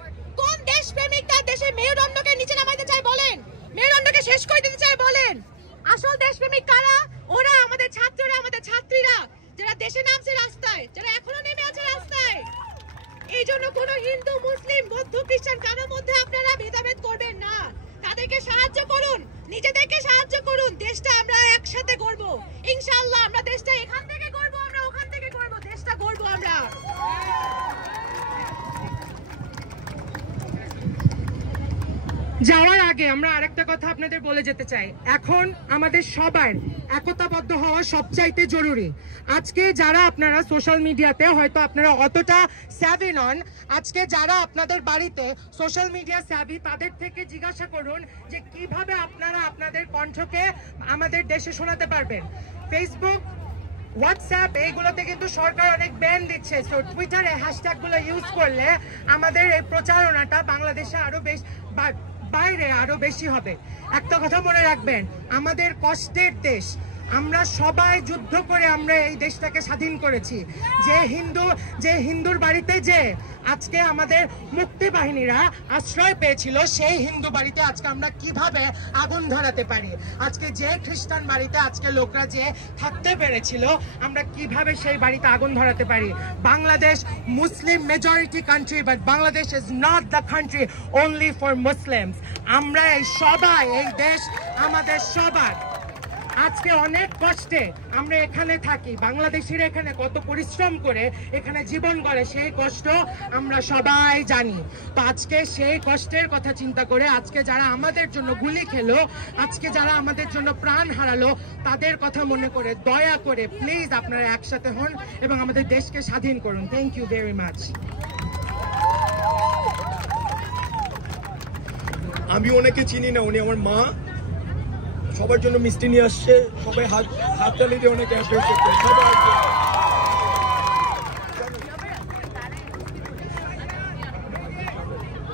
কোন দেশ প্রেমিক তার দেশের মেরুদণ্ডকে নিচে নামাইতে চায় বলেন? মেরুদণ্ডকে শেষ করে দিতে চায় বলেন? আসল দেশপ্রেমিক কারা? ওরা আমাদের ছাত্ররা, আমাদের ছাত্রীরা, যারা দেশে নামছে রাস্তায়, যারা এখনো নেমে আছে রাস্তায়। এই জন্য কোন হিন্দু, মুসলিম, বৌদ্ধ, খ্রিস্টান কারোর মধ্যে আপনারা ভেদাভেদ করবেন না। তাদেরকে সাহায্য করুন, নিজেদেরকে সাহায্য করুন। দেশটা আমরা একসাথে গড়ব ইনশাআল্লাহ। আমরা দেশটা এখান থেকে গড়ব, আমরা ওখান থেকে গড়ব, দেশটা গড়ব আমরা। যাওয়ার আগে আমরা আরেকটা কথা আপনাদের বলে যেতে চাই। এখন আমাদের সবার একতাবদ্ধ হওয়া সবচাইতে জরুরি। আজকে যারা আপনারা সোশ্যাল মিডিয়াতে হয়তো আপনারা অতটা স্যাভি নন, আজকে যারা আপনাদের বাড়িতে সোশ্যাল মিডিয়া স্যাভি, তাদের থেকে জিজ্ঞাসা করুন যে কিভাবে আপনারা আপনাদের কণ্ঠকে আমাদের দেশে শোনাতে পারবেন। ফেসবুক, হোয়াটসঅ্যাপ এইগুলোতে কিন্তু সরকার অনেক ব্যান দিচ্ছে। তো টুইটারে হ্যাশট্যাগ গুলো ইউজ করলে আমাদের এই প্রচারণাটা বাংলাদেশে আরো বাইরে আরো বেশি হবে। একটা কথা মনে রাখবেন, আমাদের কষ্টের দেশ, আমরা সবাই যুদ্ধ করে আমরা এই দেশটাকে স্বাধীন করেছি। যে হিন্দুর বাড়িতে যে আজকে আমাদের মুক্তি বাহিনীরা আশ্রয় পেয়েছিল, সেই হিন্দু বাড়িতে আজকে আমরা কিভাবে আগুন ধরাতে পারি? আজকে যে খ্রিস্টান বাড়িতে আজকে লোকরা যে থাকতে পেরেছিল, আমরা কিভাবে সেই বাড়িতে আগুন ধরাতে পারি? বাংলাদেশ মুসলিম majority country, but Bangladesh is not the country only for Muslims. আমরা এই দেশ আমাদের সবার। আজকে অনেক কষ্টে আমরা এখানে থাকি, বাংলাদেশিরা এখানে কত পরিশ্রম করে এখানে জীবন গড়ে, সেই কষ্ট আমরা সবাই জানি। তো আজকে সেই কষ্টের কথা চিন্তা করে আজকে যারা আমাদের জন্য গুলি খেলো, আজকে যারা আমাদের জন্য প্রাণ হারালো, তাদের কথা মনে করে দয়া করে প্লিজ আপনারা একসাথে হন এবং আমাদের দেশকে স্বাধীন করুন। Thank you very much. আমি ওনাকে চিনি না, উনি আমার মা। সবার জন্য মিষ্টি নিয়ে আসছে, সবাই হাত তালি দিয়ে অনেক অ্যাপ্রিশিয়েট করে সবাই।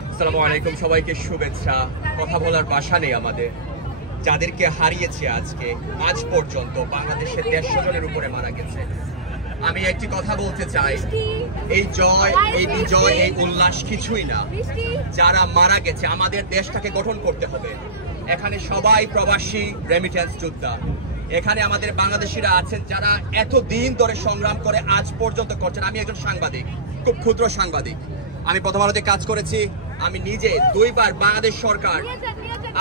আসসালামু আলাইকুম, সবাইকে শুভেচ্ছা। কথা বলার ভাষা নেই আমাদের। যাদেরকে হারিয়েছে আজ পর্যন্ত বাংলাদেশের 150 জনের উপরে মারা গেছে। আমি একটি কথা বলতে চাই, এই জয়, এই বিজয়, এই উল্লাস কিছুই না। যারা মারা গেছে, আমাদের দেশটাকে গঠন করতে হবে। এখানে সবাই প্রবাসী রেমিটেন্স যোদ্ধা। এখানে আমাদের বাংলাদেশিরা আছেন যারা এতদিন ধরে সংগ্রাম করে আজ পর্যন্ত করছেন। আমি একজন সাংবাদিক, খুব ক্ষুদ্র সাংবাদিক। আমি প্রথম আলোতে কাজ করেছি। আমি নিজে 2 বার বাংলাদেশ সরকার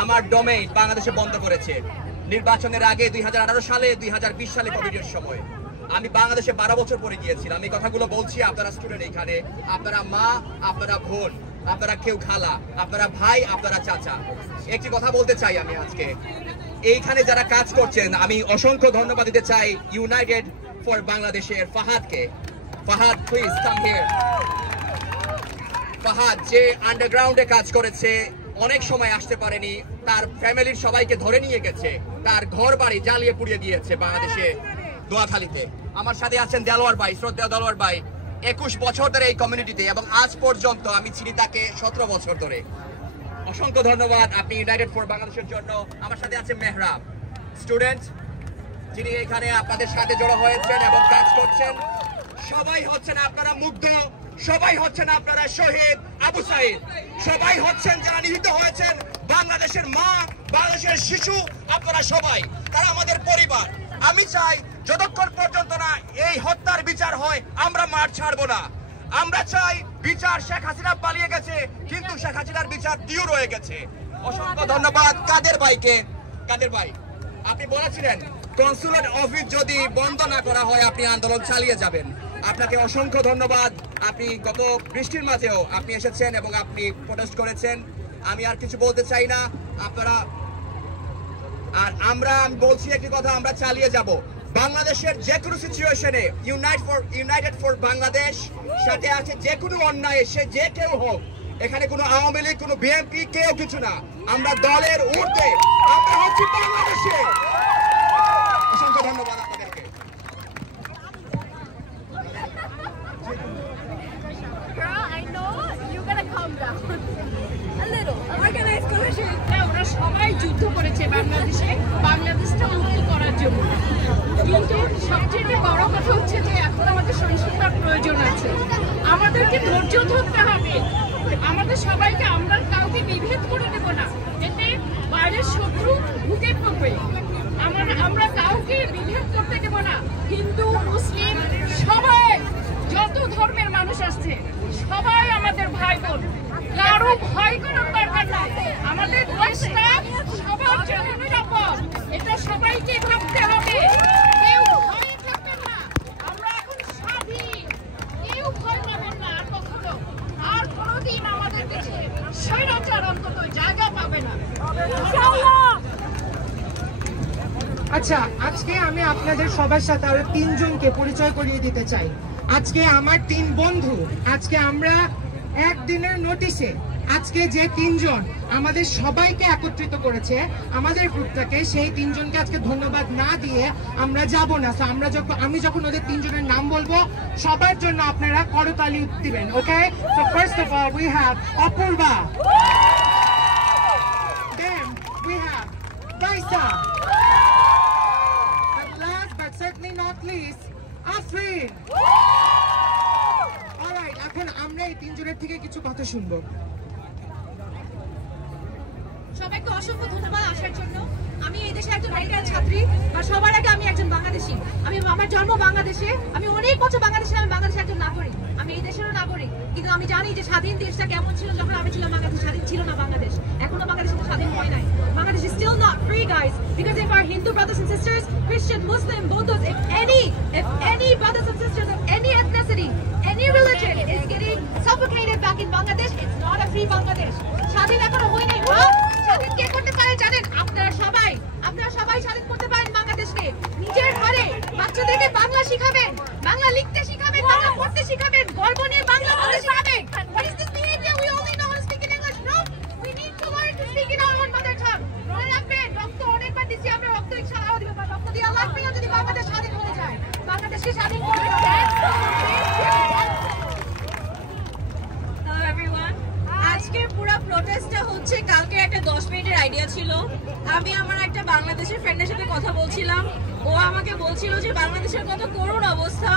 আমার ডোমেইন বাংলাদেশে বন্ধ করেছে। নির্বাচনের আগে 2018 সালে, 2020 সালে কোভিডের সময় আমি বাংলাদেশে 12 বছর পরে গিয়েছিলাম। আমি কথাগুলো বলছি, আপনারা স্টুডেন্ট এখানে, আপনারা মা, আপনারা বোন, আপনারা কেউ খালা, আপনারা ভাই, আপনারা চাচা। একটি কথা বলতে চাই আমি আজকে, এইখানে যারা কাজ করছেন আমি অসংখ্য ধন্যবাদ দিতে চাই ইউনাইটেড ফর বাংলাদেশের ফাহাদকে। Fahad please come here. Fahad যে আন্ডারগ্রাউন্ডে কাজ করেছে, অনেক সময় আসতে পারেনি, তার ফ্যামিলির সবাইকে ধরে নিয়ে গেছে, তার ঘর বাড়ি জ্বালিয়ে পুড়িয়ে দিয়েছে বাংলাদেশে দোয়াখালীতে। আমার সাথে আছেন দেলোয়ার ভাই, শ্রদ্ধেয় দেলোয়ার ভাই, 21 বছর ধরে এই কমিউনিটিতে এবং আজ পর্যন্ত আমি চিনি তাকে 17 বছর ধরে। অসংখ্য ধন্যবাদ আপনি ইউনাইটেড ফর বাংলাদেশের জন্য। আমার সাথে আছে মেহরাব, স্টুডেন্ট, যিনি এখানে আপনাদের সাথে জড়ো হয়েছেন এবং কাজ করছেন। সবাই হচ্ছেন আপনারা মুগ্ধ, সবাই হচ্ছেন আপনারা শহীদ আবু সাইদ, সবাই হচ্ছেন যারা নিহত হয়েছেন, বাংলাদেশের মা, বাংলাদেশের শিশু, আপনারা সবাই, তারা আমাদের পরিবার। আমি চাই যতক্ষণ পর্যন্ত না এই হত্যার বিচার হয় আমরা মাঠ ছাড়বো না। আমরা চাই বিচার, শেখ হাসিনা পালিয়ে গেছে কিন্তু শেখ হাসিনার বিচার দিয়েও রয়ে গেছে। অসংখ্য ধন্যবাদ কাদের ভাইকে। কাদের ভাই, আপনি বলেছিলেন কনসুলেট অফিস যদি বন্ধ না করা হয় আপনি আন্দোলন চালিয়ে যাবেন। আপনাকে অসংখ্য ধন্যবাদ। আপনি গত বৃষ্টির মাঝেও আপনি এসেছেন এবং আপনি প্রোটেস্ট করেছেন। আমি আর কিছু বলতে চাই না, আপনারা আর আমি বলছি একটি কথা, আমরা চালিয়ে যাব। বাংলাদেশের যে কোনো সিচুয়েশনে ইউনাইটেড ফর বাংলাদেশ সাথে আছে, যে কোনো অন্যায় সে যে কেউ হোক, এখানে কোনো আওয়ামী লীগ, কোনো বিএনপি, কেউ কিছু না, আমরা দলের ঊর্ধ্বে, আমরা হচ্ছি বাংলাদেশে। অসংখ্য ধন্যবাদ আপনাদেরকে। Girl, I know you're gonna calm down. A little. Organized coalition. ওরা সবাই যুদ্ধ করেছে বাংলাদেশটা মুক্ত করার জন্য, কিন্তু সবচেয়ে বড় কথা হচ্ছে যে এখন আমাদের সহিংসতার প্রয়োজন আছে। আমাদেরকে ধৈর্য ধরতে হবে। আমাদের সবাইকে, আমরা কাউকে বিভেদ করে দেব না, এতে বাইরের শত্রু ঢুকে পড়বে। আমরা কাউকে বিভেদ করতে দেব না। হিন্দু, মুসলিম সবাই, যত ধর্মের মানুষ আসছে সবাই আমাদের ভাই বোন, কারো ভয় করার দরকার নাই। আমাদের দেশটা সবার জন্য নিরাপদ, এটা সবাইকে ভাবতে হবে। কেউ ভয়ে থাকবেন না, আমরা এখন স্বাধীন, কেউ ভয় পাবেন না আর কখনো। আর কোনোদিন আমাদের দেশে স্বৈরাচার অন্তত জায়গা পাবে না। আচ্ছা, আজকে আমি আপনাদের সবার সাথে আরো 3 জনকে পরিচয় করিয়ে দিতে চাই। আজকে আমার 3 বন্ধু, আজকে আমরা একদিনের নোটিশে আজকে যে 3 জন আমাদের সবাইকে একত্রিত করেছে আমাদের গ্রুপটাকে, সেই 3 জনকে আজকে ধন্যবাদ না দিয়ে আমরা যাব না। সো আমি যখন ওদের 3 জনের নাম বলবো সবার জন্য আপনারা করতালি দিবেন, okay? So first of all we have Apurba, then we have Baisa, and last but certainly not least Afrin. Alright, এখন আমরা এই 3 জনের থেকে কিছু কথা শুনবো। সবাইকে অসংখ্য ধন্যবাদ আসার জন্য। আমি এই দেশের একজন মেডিকেল ছাত্রী, আর সবার আগে আমি একজন বাংলাদেশি। আমার জন্ম বাংলাদেশে, আমি অনেক বছর বাংলাদেশে, আমি বাংলাদেশের একজন নাগরিক, আমি এই দেশেরও নাগরিক। কিন্তু আমি জানি যে স্বাধীন দেশটা কেমন ছিল যখন আমি ছিলাম বাংলাদেশ। স্বাধীন ছিল না বাংলাদেশ, এখনো বাংলাদেশ স্বাধীন হয় নাই। Bangladesh is still not free, guys, because if our Hindu brothers and sisters, Christian, Muslim, Buddhist, if any brothers and sisters of any ethnicity, any religion is getting suffocated back in Bangladesh, it's not a free Bangladesh. স্বাধীন এখনো হয় নাই। স্বাধীন কে করতে পারে জানেন? আপনারা সবাই স্বাধীন করতে পারেন বাংলাদেশকে। নিজের ঘরে বাচ্চাদেরকে বাংলা শিখাবেন, বাংলা লিখতে শিখাবেন, বাংলা পড়তে শিখাবেন, গর্ব নিয়ে বাংলা বলতে শিখাবেন। What is this behavior? We only know how to speak in English. No, we need to learn to speak in our own mother tongue. মনে রাখবেন, রক্ত অনেকবার দিচ্ছি আমরা, রক্ত ইনশাআল্লাহ দিব, রক্ত দিয়ে আল্লাহ প্রিয় যদি বাংলাদেশ স্বাধীন হয়ে যায়, বাংলাদেশকে স্বাধীন করবে। Hello everyone. আজকে পুরো প্রোটেস্টটা হচ্ছে কালকে একটা 10 মিনিটের আইডিয়া ছিল। আমি আমার একটা বাংলাদেশের ফ্রেন্ডের সাথে কথা বলছিলাম, ও আমাকে বলছিল যে বাংলাদেশের কত করুণ অবস্থা,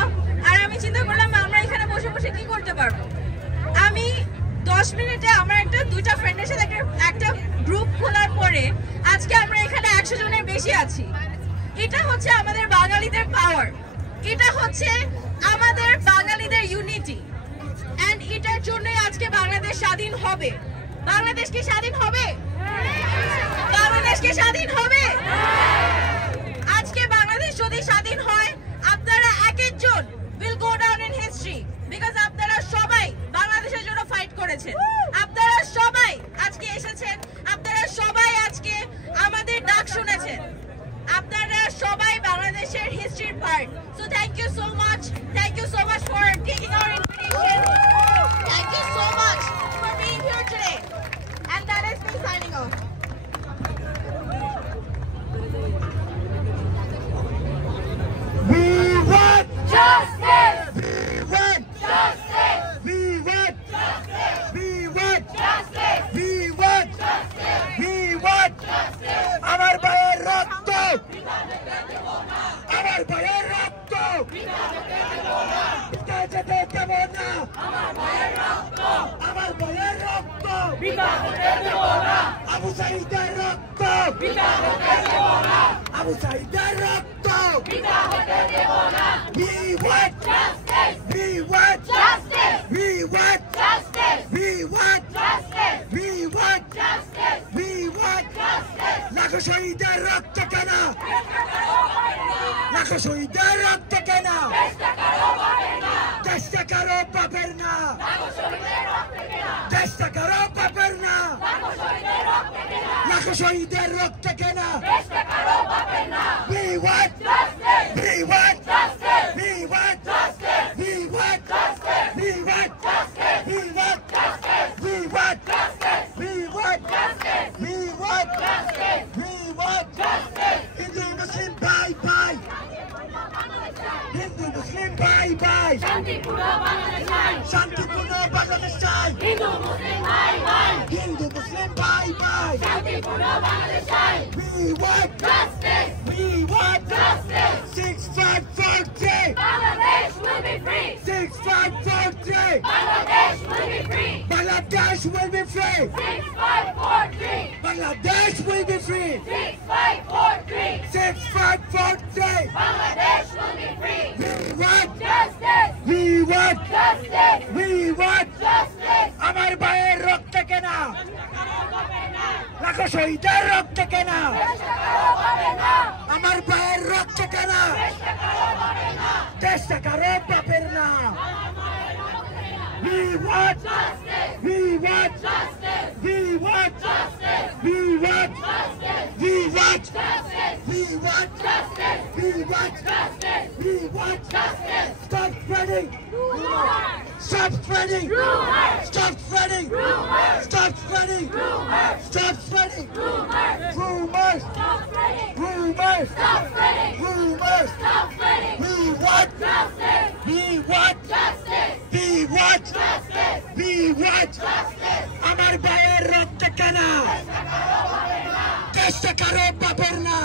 আর আমি চিন্তা করলাম আমরা এখানে বসে বসে কি করতে পারবো। আমি 10 মিনিটে আমার দুইটা ফ্রেন্ডের সাথে একটা গ্রুপ খোলার পরে আজকে আমরা এখানে 100 জনের বেশি আছি। এটা হচ্ছে আমাদের বাঙালিদের পাওয়ার, এটা হচ্ছে আমাদের বাঙালিদের ইউনিটি, এন্ড এটার জন্যই আজকে বাংলাদেশ স্বাধীন হবে। বাংলাদেশ কি স্বাধীন হবে? বাংলাদেশ কি স্বাধীন হবে? আজকে বাংলাদেশ যদি স্বাধীন হয়, আপনারা এক একজন will go down in history, because আপনারা সবাই বাংলাদেশের জন্য ফাইট করেছেন, আপনারা সবাই আজকে এসেছেন, আপনারা সবাই আজকে আমাদের ডাক শুনেছেন। part. So thank you so much. Thank you so much for taking our invitation. Thank you so much for being here today. And that is me signing off. We want Justice! We want Justice! We want Justice! We want Justice! We want Justice! We want আমার ভাইয়ের রক্ত আমার ভাইয়ের রক্ত পিতা যেতে দেব না আমার ভাইয়ের রক্ত আবু সাইদের রক্ত আবু সাইদের রক্ত We want Justice! We want Justice! We want Justice! We want Justice! We want Justice! We want Justice! লাখো শহীদের রক্ত কেন লাখো শহীদের রক্ত কেন চেষ্টা করো পাপের না চেষ্টা করো পাপের না লাখো শহীদের রক্ত কেন We want Justice! We want Justice! We want Justice! We want Justice! We want Justice! We want Justice! We want Justice! We want Justice! We want Justice! We want Justice! Hindu Muslim bye bye Hindu Muslim bye bye শান্তিপূর্ণ বাংলাদেশ চাই শান্তিপূর্ণ বাংলাদেশ চাই হিন্দু মুসলিম ভাই ভাই Hindu Muslim bye bye শান্তিপূর্ণ বাংলাদেশ চাই We want Justice! We want Justice! 6543 Bangladesh will be free! 6543 Bangladesh will be free! Bangladesh will be free 6543! Bangladesh will be free 6543! 6543 Bangladesh will be free! We want Justice! We want Justice! We want Justice! আমার ভাইয়ের রক্ত কেন লাখো শহীদের রক্ত কেন আমার ভাইয়ের রক্ত কেন চেষ্টা করো পাপের না We want Justice! We want Justice! We want Justice! We want Justice! We want Justice! We want Justice! We want Justice! We want Justice! Stop spreading Rumors! Stop spreading Rumors! Stop spreading Rumors! Stop spreading Rumors! Stop spreading Rumors! Rumors Stop spreading! Rumors Stop spreading! Rumors Stop spreading! We want Justice! We want Justice! We want Justice! We want Justice! আমার ভাইয়ের রক্ত কেন চেষ্টা করো পাপের না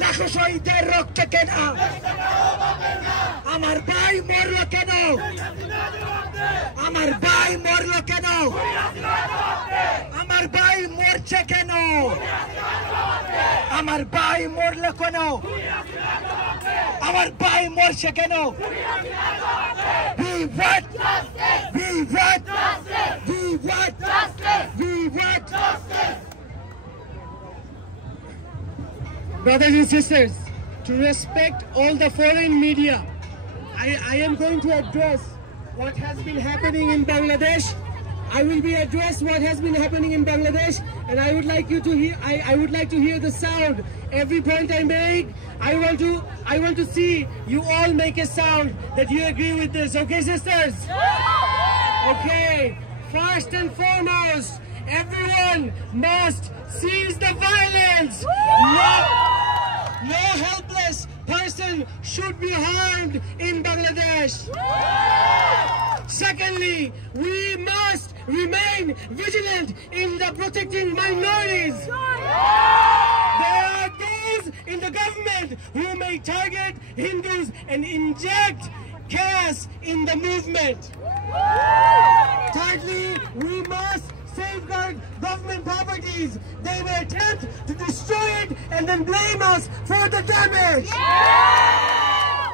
লাখো শহীদের রক্ত কেন আমার ভাই মরলো কেন আমার ভাই মরলো কেন আমার ভাই মরছে কেন আমার ভাই মরলো কেন আমার ভাই মরছে কেন We want Justice! We want Justice! We want Justice! We want Justice! Brothers and sisters, to respect all the foreign media, I am going to address what has been happening in Bangladesh. I will be address what has been happening in Bangladesh, and I would like you to hear. I would like to hear the sound. Every point I make, I want to see you all make a sound that you agree with this. Okay, sisters? Okay. First and foremost, everyone must cease the violence. No helpless person should be harmed in Bangladesh. Secondly, we must remain vigilant in the protecting minorities. There are those in the government who may target Hindus and inject chaos in the movement. Thirdly, we must safeguard government properties. They may attempt to destroy it and then blame us for the damage.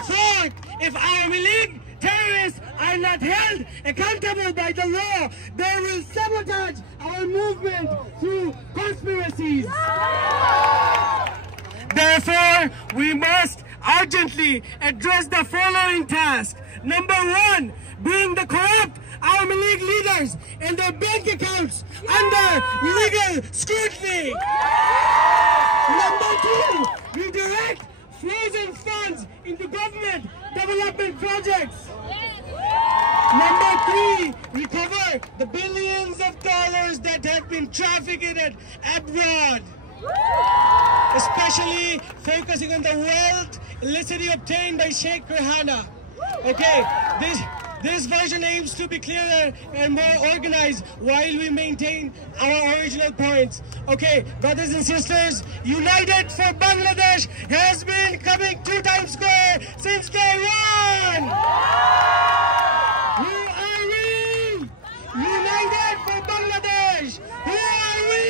Fourth, if Army League terrorists are not held accountable by the law, they will sabotage our movement through conspiracies. Therefore, we must urgently address the following task. Number one, bring the corrupt Army League leaders and their bank accounts under legal scrutiny. Number two, redirect frozen funds into government development projects. Number 3, recover the billions of dollars that have been trafficked abroad, especially focusing on the wealth illicitly obtained by Sheikh Rehana. Okay, this version aims to be clearer and more organized while we maintain our original points. Okay, brothers and sisters, United for Bangladesh has been coming to Times Square since day one. Who are we? United for Bangladesh. Who are we?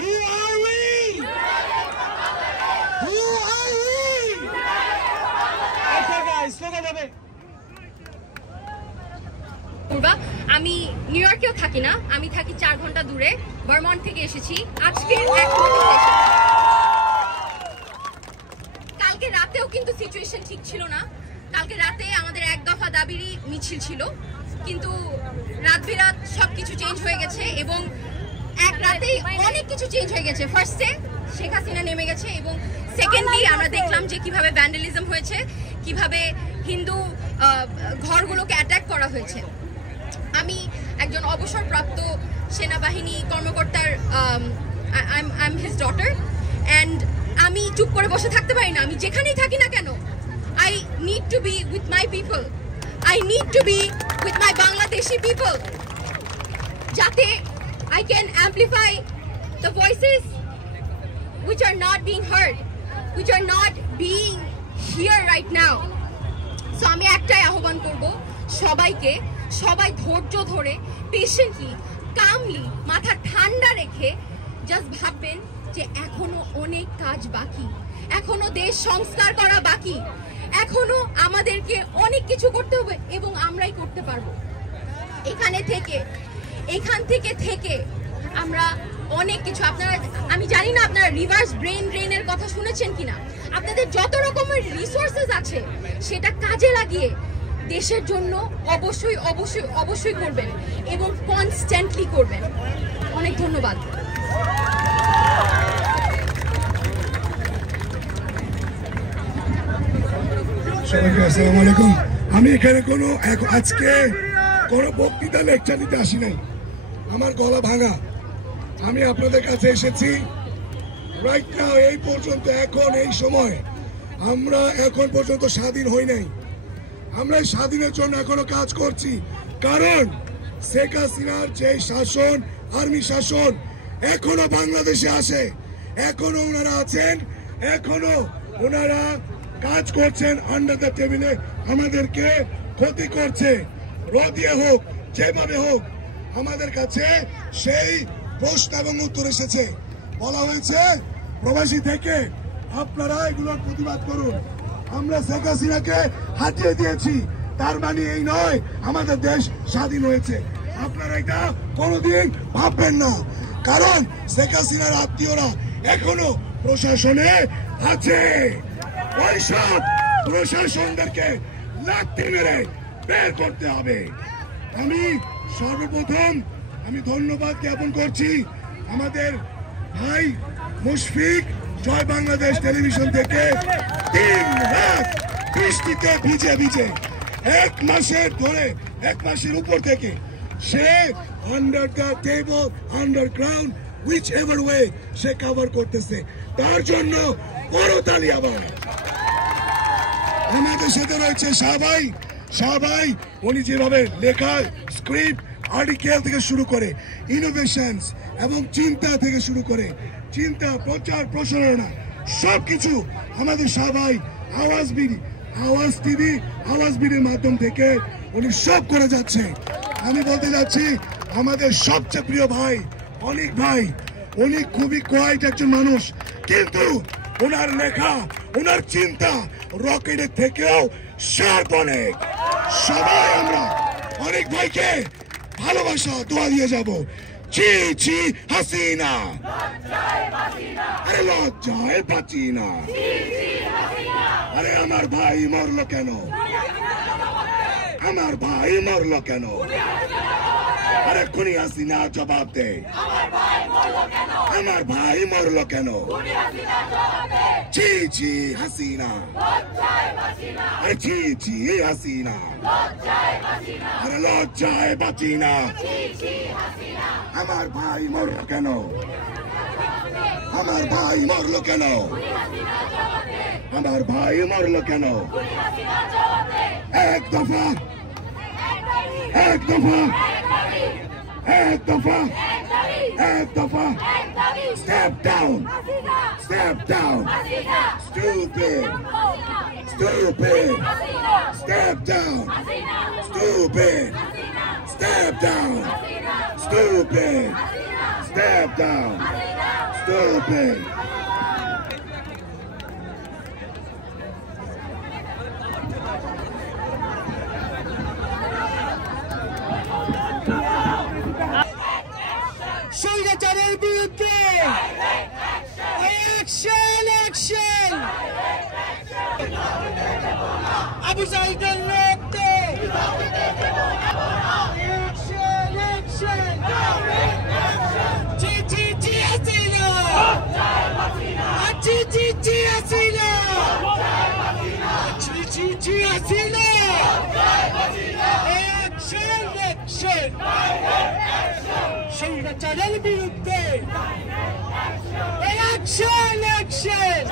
Who are we? Who are we? Okay guys, slogan হবে। আমি new ইয়র্কেও থাকি না, আমি থাকি 4 ঘন্টা দূরে, Vermont থেকে এসেছি আজকে। কালকে রাতেও কিন্তু সিচুয়েশন ঠিক ছিল না। কালকে রাতে আমাদের এক দফা দাবিরই মিছিল ছিল, কিন্তু রাত বিরাত সবকিছু চেঞ্জ হয়ে গেছে এবং এক রাতেই অনেক কিছু চেঞ্জ হয়ে গেছে। ফার্স্টে শেখ হাসিনা নেমে গেছে এবং সেকেন্ডলি আমরা দেখলাম যে কিভাবে ভ্যান্ডালিজম হয়েছে, কিভাবে হিন্দু ঘরগুলোকে অ্যাটাক করা হয়েছে। আমি একজন অবসরপ্রাপ্ত সেনাবাহিনী কর্মকর্তার I am his daughter and আমি চুপ করে বসে থাকতে পারি না। আমি যেখানেই থাকি না কেন, I need to be with my people. I need to be with my Bangladeshi people. Jate I can amplify the voices which are not being heard, which are not being here right now. So আমি একটাই আহ্বান করব সবাইকে, সবাই ধৈর্য ধরে patiently কামলি মাথা ঠান্ডা রেখে জাস্ট ভাববেন যে এখনো অনেক কাজ বাকি, এখনো দেশ সংস্কার করা বাকি, এখনো আমাদেরকে অনেক কিছু করতে হবে এবং আমরাই করতে পারবো। এখান থেকে আমরা অনেক কিছু, আপনারা আমি জানি না আপনারা রিভার্স ব্রেন ড্রেনের কথা শুনেছেন কিনা, আপনাদের যত রকমের রিসোর্সেস আছে সেটা কাজে লাগিয়ে দেশের জন্য অবশ্যই অবশ্যই অবশ্যই করবেন এবং কনস্ট্যান্টলি করবেন। অনেক ধন্যবাদ। সবাইকে আসসালামু আলাইকুম। আমি এখানে আজকে কোনো বক্তৃতা লেকচার দিতে আসি নাই, আমার গলা ভাঙা। আমি আপনাদের কাছে এসেছি রাইট নাও, এই পর্যন্ত এখন এই সময় আমরা এখন পর্যন্ত স্বাধীন হই নাই। আমরা স্বাধীনের জন্য এখনো কাজ করছি, কারণ শেখ হাসিনার যে শাসন, আর্মি শাসন এখনো বাংলাদেশে আছে, এখনো ওনারা আছেন, এখনো ওনারা কাজ করছেন আন্ডার দ্য টেবিলে, আমাদেরকে ক্ষতি করছে। রদিয়ে হোক যেভাবে হোক আমাদের কাছে সেই প্রশ্ন এবং উত্তর এসেছে। বলা হয়েছে প্রবাসী থেকে আপনারা এগুলোর প্রতিবাদ করুন। আমরা শেখ হাসিনাকে হাতিয়ে দিয়েছি, তার মানে এই নয় আমাদের দেশ স্বাধীন হয়েছে। আপনারা এটা কোনোদিন ভাববেন না, কারণ শেখ হাসিনার আত্মীয়রা এখনো প্রশাসনে আছে। ওইসব প্রশাসনদেরকে লাথি মেরে বের করতে হবে। আমি সর্বপ্রথম ধন্যবাদ জ্ঞাপন করছি আমাদের ভাই মুশফিক, জয় বাংলাদেশ টেলিভিশন থেকে 3 রাত বৃষ্টিতে ভিজে 1 মাসের উপর থেকে সে under the table, underground, whichever way সে কভার করতেছে। তার জন্য বড় তালি আবার। আমাদের সাথে রয়েছে শাহ ভাই, উনি যেভাবে লেখা স্ক্রিপ্ট, আর্টিকেল থেকে শুরু করে ইনোভেশনস এবং চিন্তা থেকে শুরু করে চিন্তা, প্রচার, প্রসারণা সবকিছু আমাদের শাহ ভাই আওয়াজ টিভি, আওয়াজ বিডির মাধ্যম থেকে উনি সব করে যাচ্ছে। আমি বলতে যাচ্ছি আমাদের সবচেয়ে প্রিয় ভাই অনিক ভাই, উনি খুবই কোয়াইট একজন মানুষ, কিন্তু ওনার লেখা, ওনার চিন্তা রকেটের থেকেও শার্প অনেক। সবাই আমরা অনেক ভাইকে ভালোবাসা দোয়া দিয়ে যাব। ছি হাসিনা, আরে লজ্জায় বাঁচি না, আরে আমার ভাই মরলো কেন, আমার ভাই মরলো কেন, আরে খুনি হাসিনা জবাব দে। আমার ভাই মরলো কেন? ছি ছি হাসিনা, আরে ছি ছি হাসিনা, আরে লজ্জায় বাঁচি না। আমার ভাই মরলো কেন? আমার ভাই মরলো কেন? আমার ভাই মরলো কেন? এক দফা, এক দফা, এক দফা, এক দফা। Step down, step down. Stupid, stupid. Step down, stupid. Step down, stupid. Step down, stupid. স্বৈরাচারের বিরুদ্ধে অ্যাকশন, অ্যাকশন। আবু সাইদের রক্তে অ্যাকশন, অ্যাকশন। জি জি জি হাসিনা, জি জি জি হাসিনা, জি জি জি হাসিনা। Action, action. স্বৈরাচারের বিরুদ্ধে অ্যাকশন, অ্যাকশন।